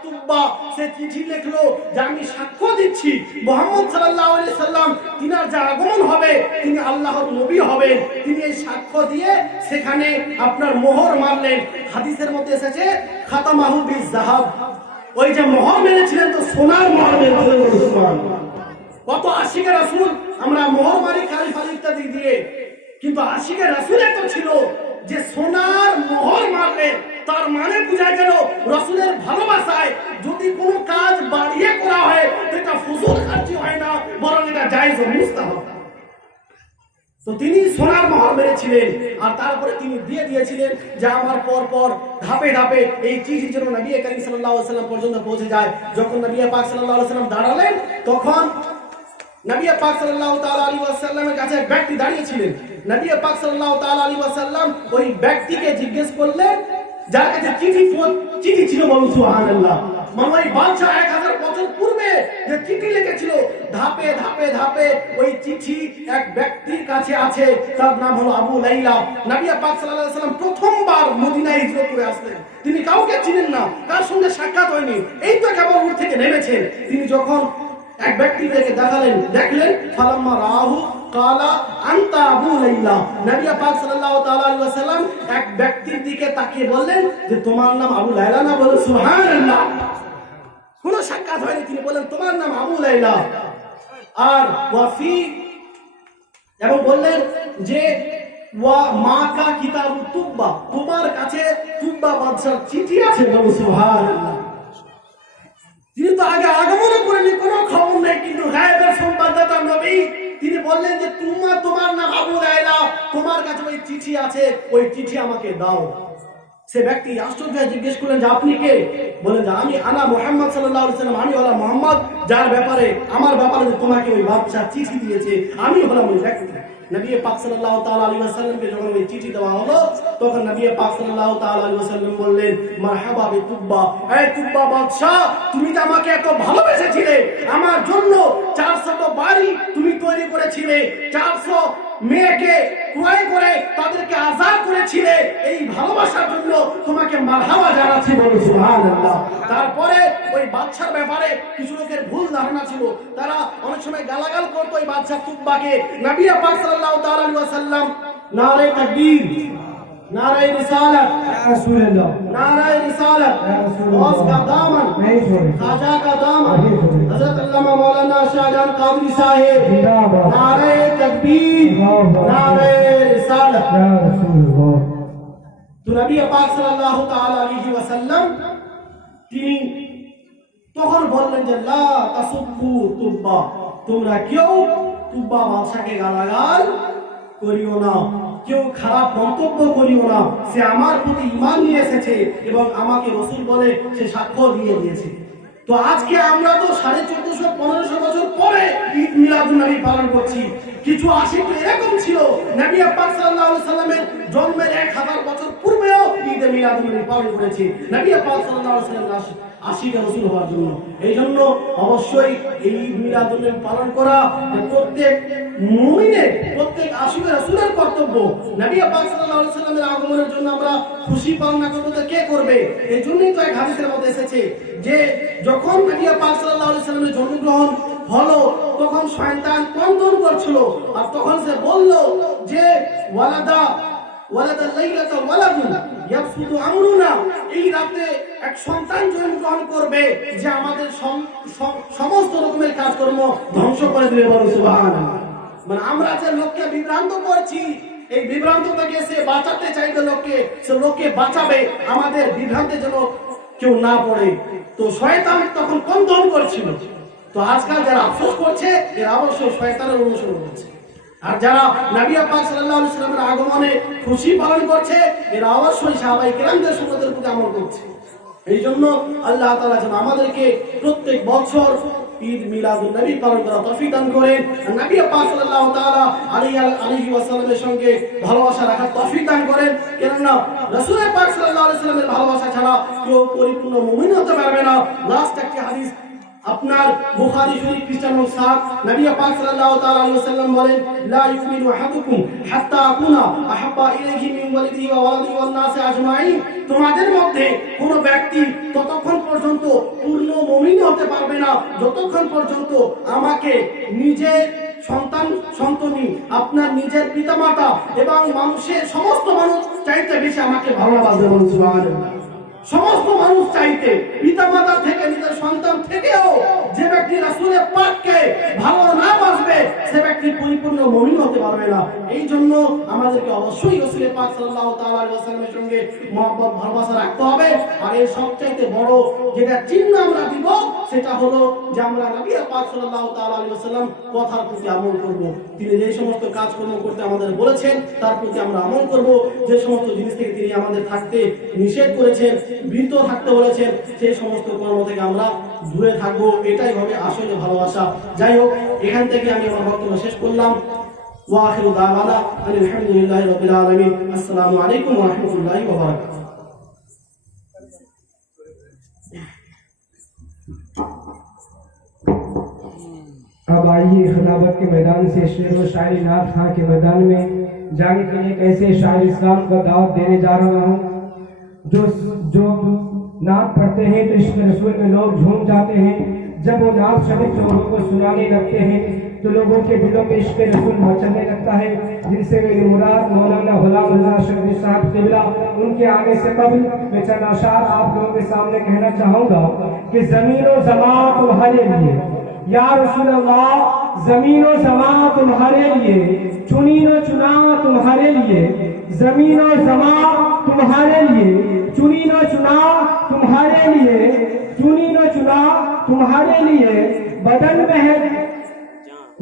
তুব্বা সে চিঠি লিখলো যে আমি সাক্ষ্য দিচ্ছি মুহাম্মদ সাল্লাল্লাহু আলাইহি সাল্লাম তিনার যে আগমন হবে তিনি আল্লাহর নবী হবেন। তিনি এই সাক্ষ্য দিয়ে সেখানে আপনার মোহর মারলেন। হাদিসের মধ্যে এসেছে খাতামাহু বিযাহাব, ওই যে মোহর মেরেছিলেন তো সোনার মোহর মেরেছিলেন। কত আশিকে রাসূল আমরা মোহর মারি খালিফা ইত্যাদি দিয়ে, কিন্তু আশিকে রাসূলের তো ছিল যে সোনার মোহর মারলেন। তার মানে বোঝা গেল রাসূলের ভালোবাসায় যদি কোনো কাজ বাড়িয়ে করা হয় এটা ফুজুল খরচি হয় না, বরং এটা জায়েজ ও মুস্তাহাব। তো তিনি সোনার মোহর মেরেছিলেন আর তারপরে তিনি দিয়ে দিয়েছিলেন যে আমার পর ধাপে ধাপে এই চিঠি যেন নবী করিম সাল্লাল্লাহু আলাইহি ওয়াসাল্লাম পর্যন্ত পৌঁছে যায়। যখন নবী পাক সাল্লাল্লাহু আলাইহি ওয়াসাল্লাম দাঁড়ালেন তখন নবী পাক সাল্লাল্লাহু তাআলা আলাইহি ওয়াসাল্লামের কাছে এক ব্যক্তি দাঁড়িয়ে ছিলেন। নবী পাক সাল্লাল্লাহু তাআলা আলাইহি ওয়াসাল্লাম ওই ব্যক্তিকে জিজ্ঞেস করলেন যার কাছে চিঠি ছিল, বলুন সুবহানাল্লাহ। মানে ওই বাদশা 1000 বছর পূর্বে যে চিঠি লিখেছিল ধাপে ধাপে ধাপে ওই চিঠি এক ব্যক্তির কাছে আছে, তার নাম হলো আবু লাইলা। নবী পাক সাল্লাল্লাহু আলাইহি ওয়াসাল্লাম প্রথমবার মদিনায় হিজরত করে আসলেন। তিনি কাউকে চিনেন না, কার সঙ্গে সাক্ষাৎ হয়নি, এই তো কেবল উঠ থেকে নেমেছেন। তিনি যখন এক ব্যক্তিকে দেখলেন ফালাম্মা রাহু কালা আনতা আবু লাইলা। নবী পাক সাল্লাল্লাহু তাআলা আলাইহি ওয়াসাল্লাম এক ব্যক্তির দিকে তাকিয়ে বললেন যে তোমার নাম আবু লাইলা না? বলেন সুবহানাল্লাহ। কোন সাক্ষাৎ হয়নি, তিনি বললেন তোমার নাম আবু লাইলা। আর ওয়াফি এবং বললেন যে ওয়া মাকা কিতাবু তুব্বা, তোমার কাছে তুব্বা বাদশার চিঠি আছে। বলেন সুবহানাল্লাহ। তিনি তো আগে আগমন করেনি, কোনো খবর নেই, কিন্তু গায়েবের সংবাদদাতা নবী তিনি বললেন যে তোমার নাম আবু লাইলা, তোমার কাছে ওই চিঠি আছে, ওই চিঠি আমাকে দাও। সে ব্যক্তি আশ্চর্য হয়ে জিজ্ঞেস করলেন যে আপনি কে? বলেন যে আমি আনা মুহাম্মদ সাল্লাল্লাহু আলাইহি ওয়াসাল্লাম, আমি হলাম মুহাম্মদ, যার ব্যাপারে আমার ব্যাপারে যে তোমাকে ওই বাদশা চিঠি দিয়েছে আমি হলাম ওই ব্যক্তি। নবী পাক সাল্লাল্লাহু তাআলা আলাইহি ওয়াসাল্লামকে যখন ওই চিঠি দেওয়া হলো তখন নবী পাক সাল্লাল্লাহু তাআলা আলাইহি ওয়াসাল্লাম বললেন মারহাবা বিতুব্বা, এই তুব্বা বাদশা, তুমি যে আমাকে এত ভালোবেসেছিলে, আমার জন্য 400 বাড়ি তুমি তৈরি করেছিলে, 400 মেয়েকে ক্রয় করে তাদেরকে আযাদ করেছিলে, এই ভালোবাসার জন্য তোমাকে মারহাবা জানাচ্ছি। বলো সুবহানাল্লাহ। তারপরে ওই বাদশার ব্যাপারে কিছু লোকের ভুল ধারণা ছিল, তারা অনেক সময় গালাগাল করতো ওই বাদশা তুব্বাকে। নবী পাক সাল্লাল্লাহু তাআলা আলাইহি ওয়াসাল্লাম নারে তাকবীর, নারে রিসালাত, ইয়া রাসূলুল্লাহ, নারে রিসালাত, গৌস का दामन, खाजा का दामन, हजरत अल्लामा मौलाना शाहजान कादरी साहिब, नारे तकबीर, नारे रिसालत, या রাসূলুল্লাহ। তো নবী পাক সাল্লাল্লাহু তাআলা আলাইহি ওয়াসাল্লাম তিনি তখন বললেন যে লা তাসুব্বু তুব্বা, তোমরা কেউ তুব্বা বাদশাকে গালাগাল করিও না, কেউ খারাপ মন্তব্য করিও না। সে আমার প্রতি ঈমান নিয়ে এসেছে এবং আমাকে রাসূল বলে সে সাক্ষ্য দিয়ে দিয়েছে। তো আজকে আমরা তো 1450-1500 বছর পরে ঈদ মিলাদুন নবী পালন করছি। কিছু আশিক এরকম ছিল নবী পাক সাল্লাল্লাহু আলাইহি সাল্লামের জন্মের 1000 বছর পূর্বেও ঈদ মিলাদুন নবী পালন করেছে নবী পাক সাল্লাল্লাহু আলাইহি সাল্লাম আশিকে রাসূল হওয়ার জন্য। এই জন্য অবশ্যই এই ঈদ মিলাদুন নবী পালন করা প্রত্যেক মুমিনের, প্রত্যেক আশিকে রাসূলের কর্তব্য। নবী পাক সাল্লাল্লাহু আলাইহি সাল্লামের আগমনের জন্য আমরা খুশি পালন না করব তো কে করবে? এই জন্যই তো এক হাদিসের মধ্যে এসেছে যে যখন নবী পাক সাল্লাল্লাহু আলাইহি সাল্লামের জন্মগ্রহণ হলো তখন শয়তান ক্রন্দন করছিল, আর তখন সে বলল যে ওয়ালাদা লাইলাতা ওয়ালাদুন ইয়াফসুদু আমরুনা, এই রাতে এক সন্তান জন্মগ্রহণ করবে যে আমাদের সমস্ত রকমের কাজকর্ম ধ্বংস করে দেবে। বলো সুবহানাল্লাহ। মানে আমরা যে লোককে বিভ্রান্ত করছি, এই বিভ্রান্ত থেকে সে বাঁচাতে চাইবে লোককে, সে লোককে বাঁচাবে, আমাদের বিভ্রান্তে যেন কেউ না পড়ে। তো শয়তান তখন ক্রন্দন করছিল। তো আজকাল যারা আফসোস করছে এরা অবশ্য শয়তানের অনুসরণ করছে, আর যারা নবী পাক সাল্লাল্লাহু আলাইহি ওয়াসাল্লামের আগমনে খুশি পালন করছে এরা অবশ্যই সাহাবায়ে কেরামদের সুন্নতের প্রতি আমল করছে। এই জন্য আল্লাহ তাআলা যেন আমাদেরকে প্রত্যেক বছর ঈদ মিলাদুন নবী পালন করা তৌফিক দান করেন, নবী পাক সাল্লাল্লাহু তাআলা আলাইহি ওয়াসাল্লামের সঙ্গে ভালোবাসা রাখার তৌফিক দান করেন। কেননা রাসূল পাক সাল্লাল্লাহু আলাইহি ওয়াসাল্লামের ভালোবাসা ছাড়া কেউ পরিপূর্ণ মুমিন হতে পারবে না। লাস্ট একটি হাদিস আপনার বুখারী শরীফ খ্রিস্টান 7 নবী পাক সাল্লাল্লাহু তাআলা আলাইহি ওয়াসাল্লাম বলেন লা ইউমিনু আহাদুকুম হাত্তা আকুনা আহাব্বা ইলাইহি মিন ওয়ালিদিহি ওয়া ওয়ালাদিহি ওয়ান নাসি আজমাইন। তোমাদের মধ্যে কোন ব্যক্তি ততক্ষণ পর্যন্ত পূর্ণ মুমিন হতে পারবে না যতক্ষণ পর্যন্ত আমাকে নিজের সন্তান সন্ততি আপনার নিজের পিতামাতা এবং মানুষের সমস্ত মানুষ চাইতে বেশি আমাকে ভালোবাসবে। বলুন সুবহানাল্লাহ। সমস্ত মানুষ চাইতে পিতামাতা থেকে নিজের সন্তান থেকেও যে ব্যক্তি রাসূলের পাককে ভালো না বাসবে সে ব্যক্তি পরিপূর্ণ মুমিন হতে পারবে না। এই জন্য আমাদেরকে অবশ্যই রাসূলের পাক সাল্লাল্লাহু তাআলা আলাইহি ওয়াসাল্লামের সঙ্গে মহব্বত ভালোবাসা রাখতে হবে। আর এর সবচাইতে বড় যেটা চিহ্ন আমরা দিব সেটা হলো যে আমরা নবী পাক সাল্লাল্লাহু তাআলা আলাইহি ওয়াসাল্লাম কথার প্রতি আমল করব। তিনি যে সমস্ত কাজকর্ম করতে আমাদের বলেছেন তার প্রতি আমরা আমল করব। যে সমস্ত জিনিস থেকে তিনি আমাদের থাকতে নিষেধ করেছেন, বিরত থাকতে বলেছেন, সেই সমস্ত কর্ম থেকে আমরা দূরে থাকবো। এটাই হবে আসলে ভালোবাসা। যাই হোক, এখান থেকে আমি আমার বক্তব্য শেষ করলাম। ওয়া আখিরু দাওয়ানা আলহামদুলিল্লাহি রাব্বিল আলামিন। আসসালামু আলাইকুম ওয়া রাহমাতুল্লাহি ওয়া বারাকাতুহু। अब आइए खिलाफत के मैदान से शेर व शायरी नात खां के मैदान में जाने के लिए कैसे शायर इस्लाम का दावत देने जा रहा हूँ। जो नात पढ़ते हैं तो इश्क रसूल में लोग झूम जाते हैं। जब वो नात शरीफ लोगों को सुनाने लगते हैं तो लोगों के दिलों में इश्क रसूल मचलने लगता है। जिनसे मेरी मुराद मौलाना गुलाम रज़ा शरीफ साहब क़िबला, उनके आने से कबल मैं चंद अशार आप लोगों के सामने कहना चाहूँगा कि ज़मीन व ज़मां तुम्हारे लिए, या रसूल अल्लाह, ज़मीन व ज़मां तुम्हारे लिए, चुनी न चुना तुम्हारे लिए, ज़मीन व ज़मां तुम्हारे लिए, चुनी न चुना तुम्हारे लिए, चुनी न चुना तुम्हारे लिए, बदन में है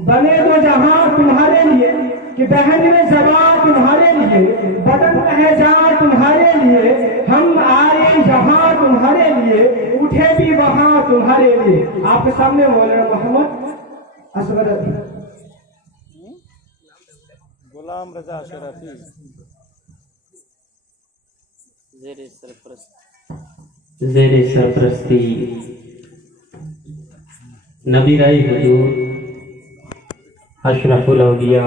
बने दो जहां तुम्हारे लिए, कि बहन में ज़बां तुम्हारे लिए, बदन में है जान तुम्हारे लिए, हम आए जहां तुम्हारे लिए, उठे भी वहां तुम्हारे लिए। आपके सामने मौलाना मोहम्मद असगर गुलाम रजा शरफी ज़ेरे सरपरस्ती नबी राय हुजूर अशरफुल औलिया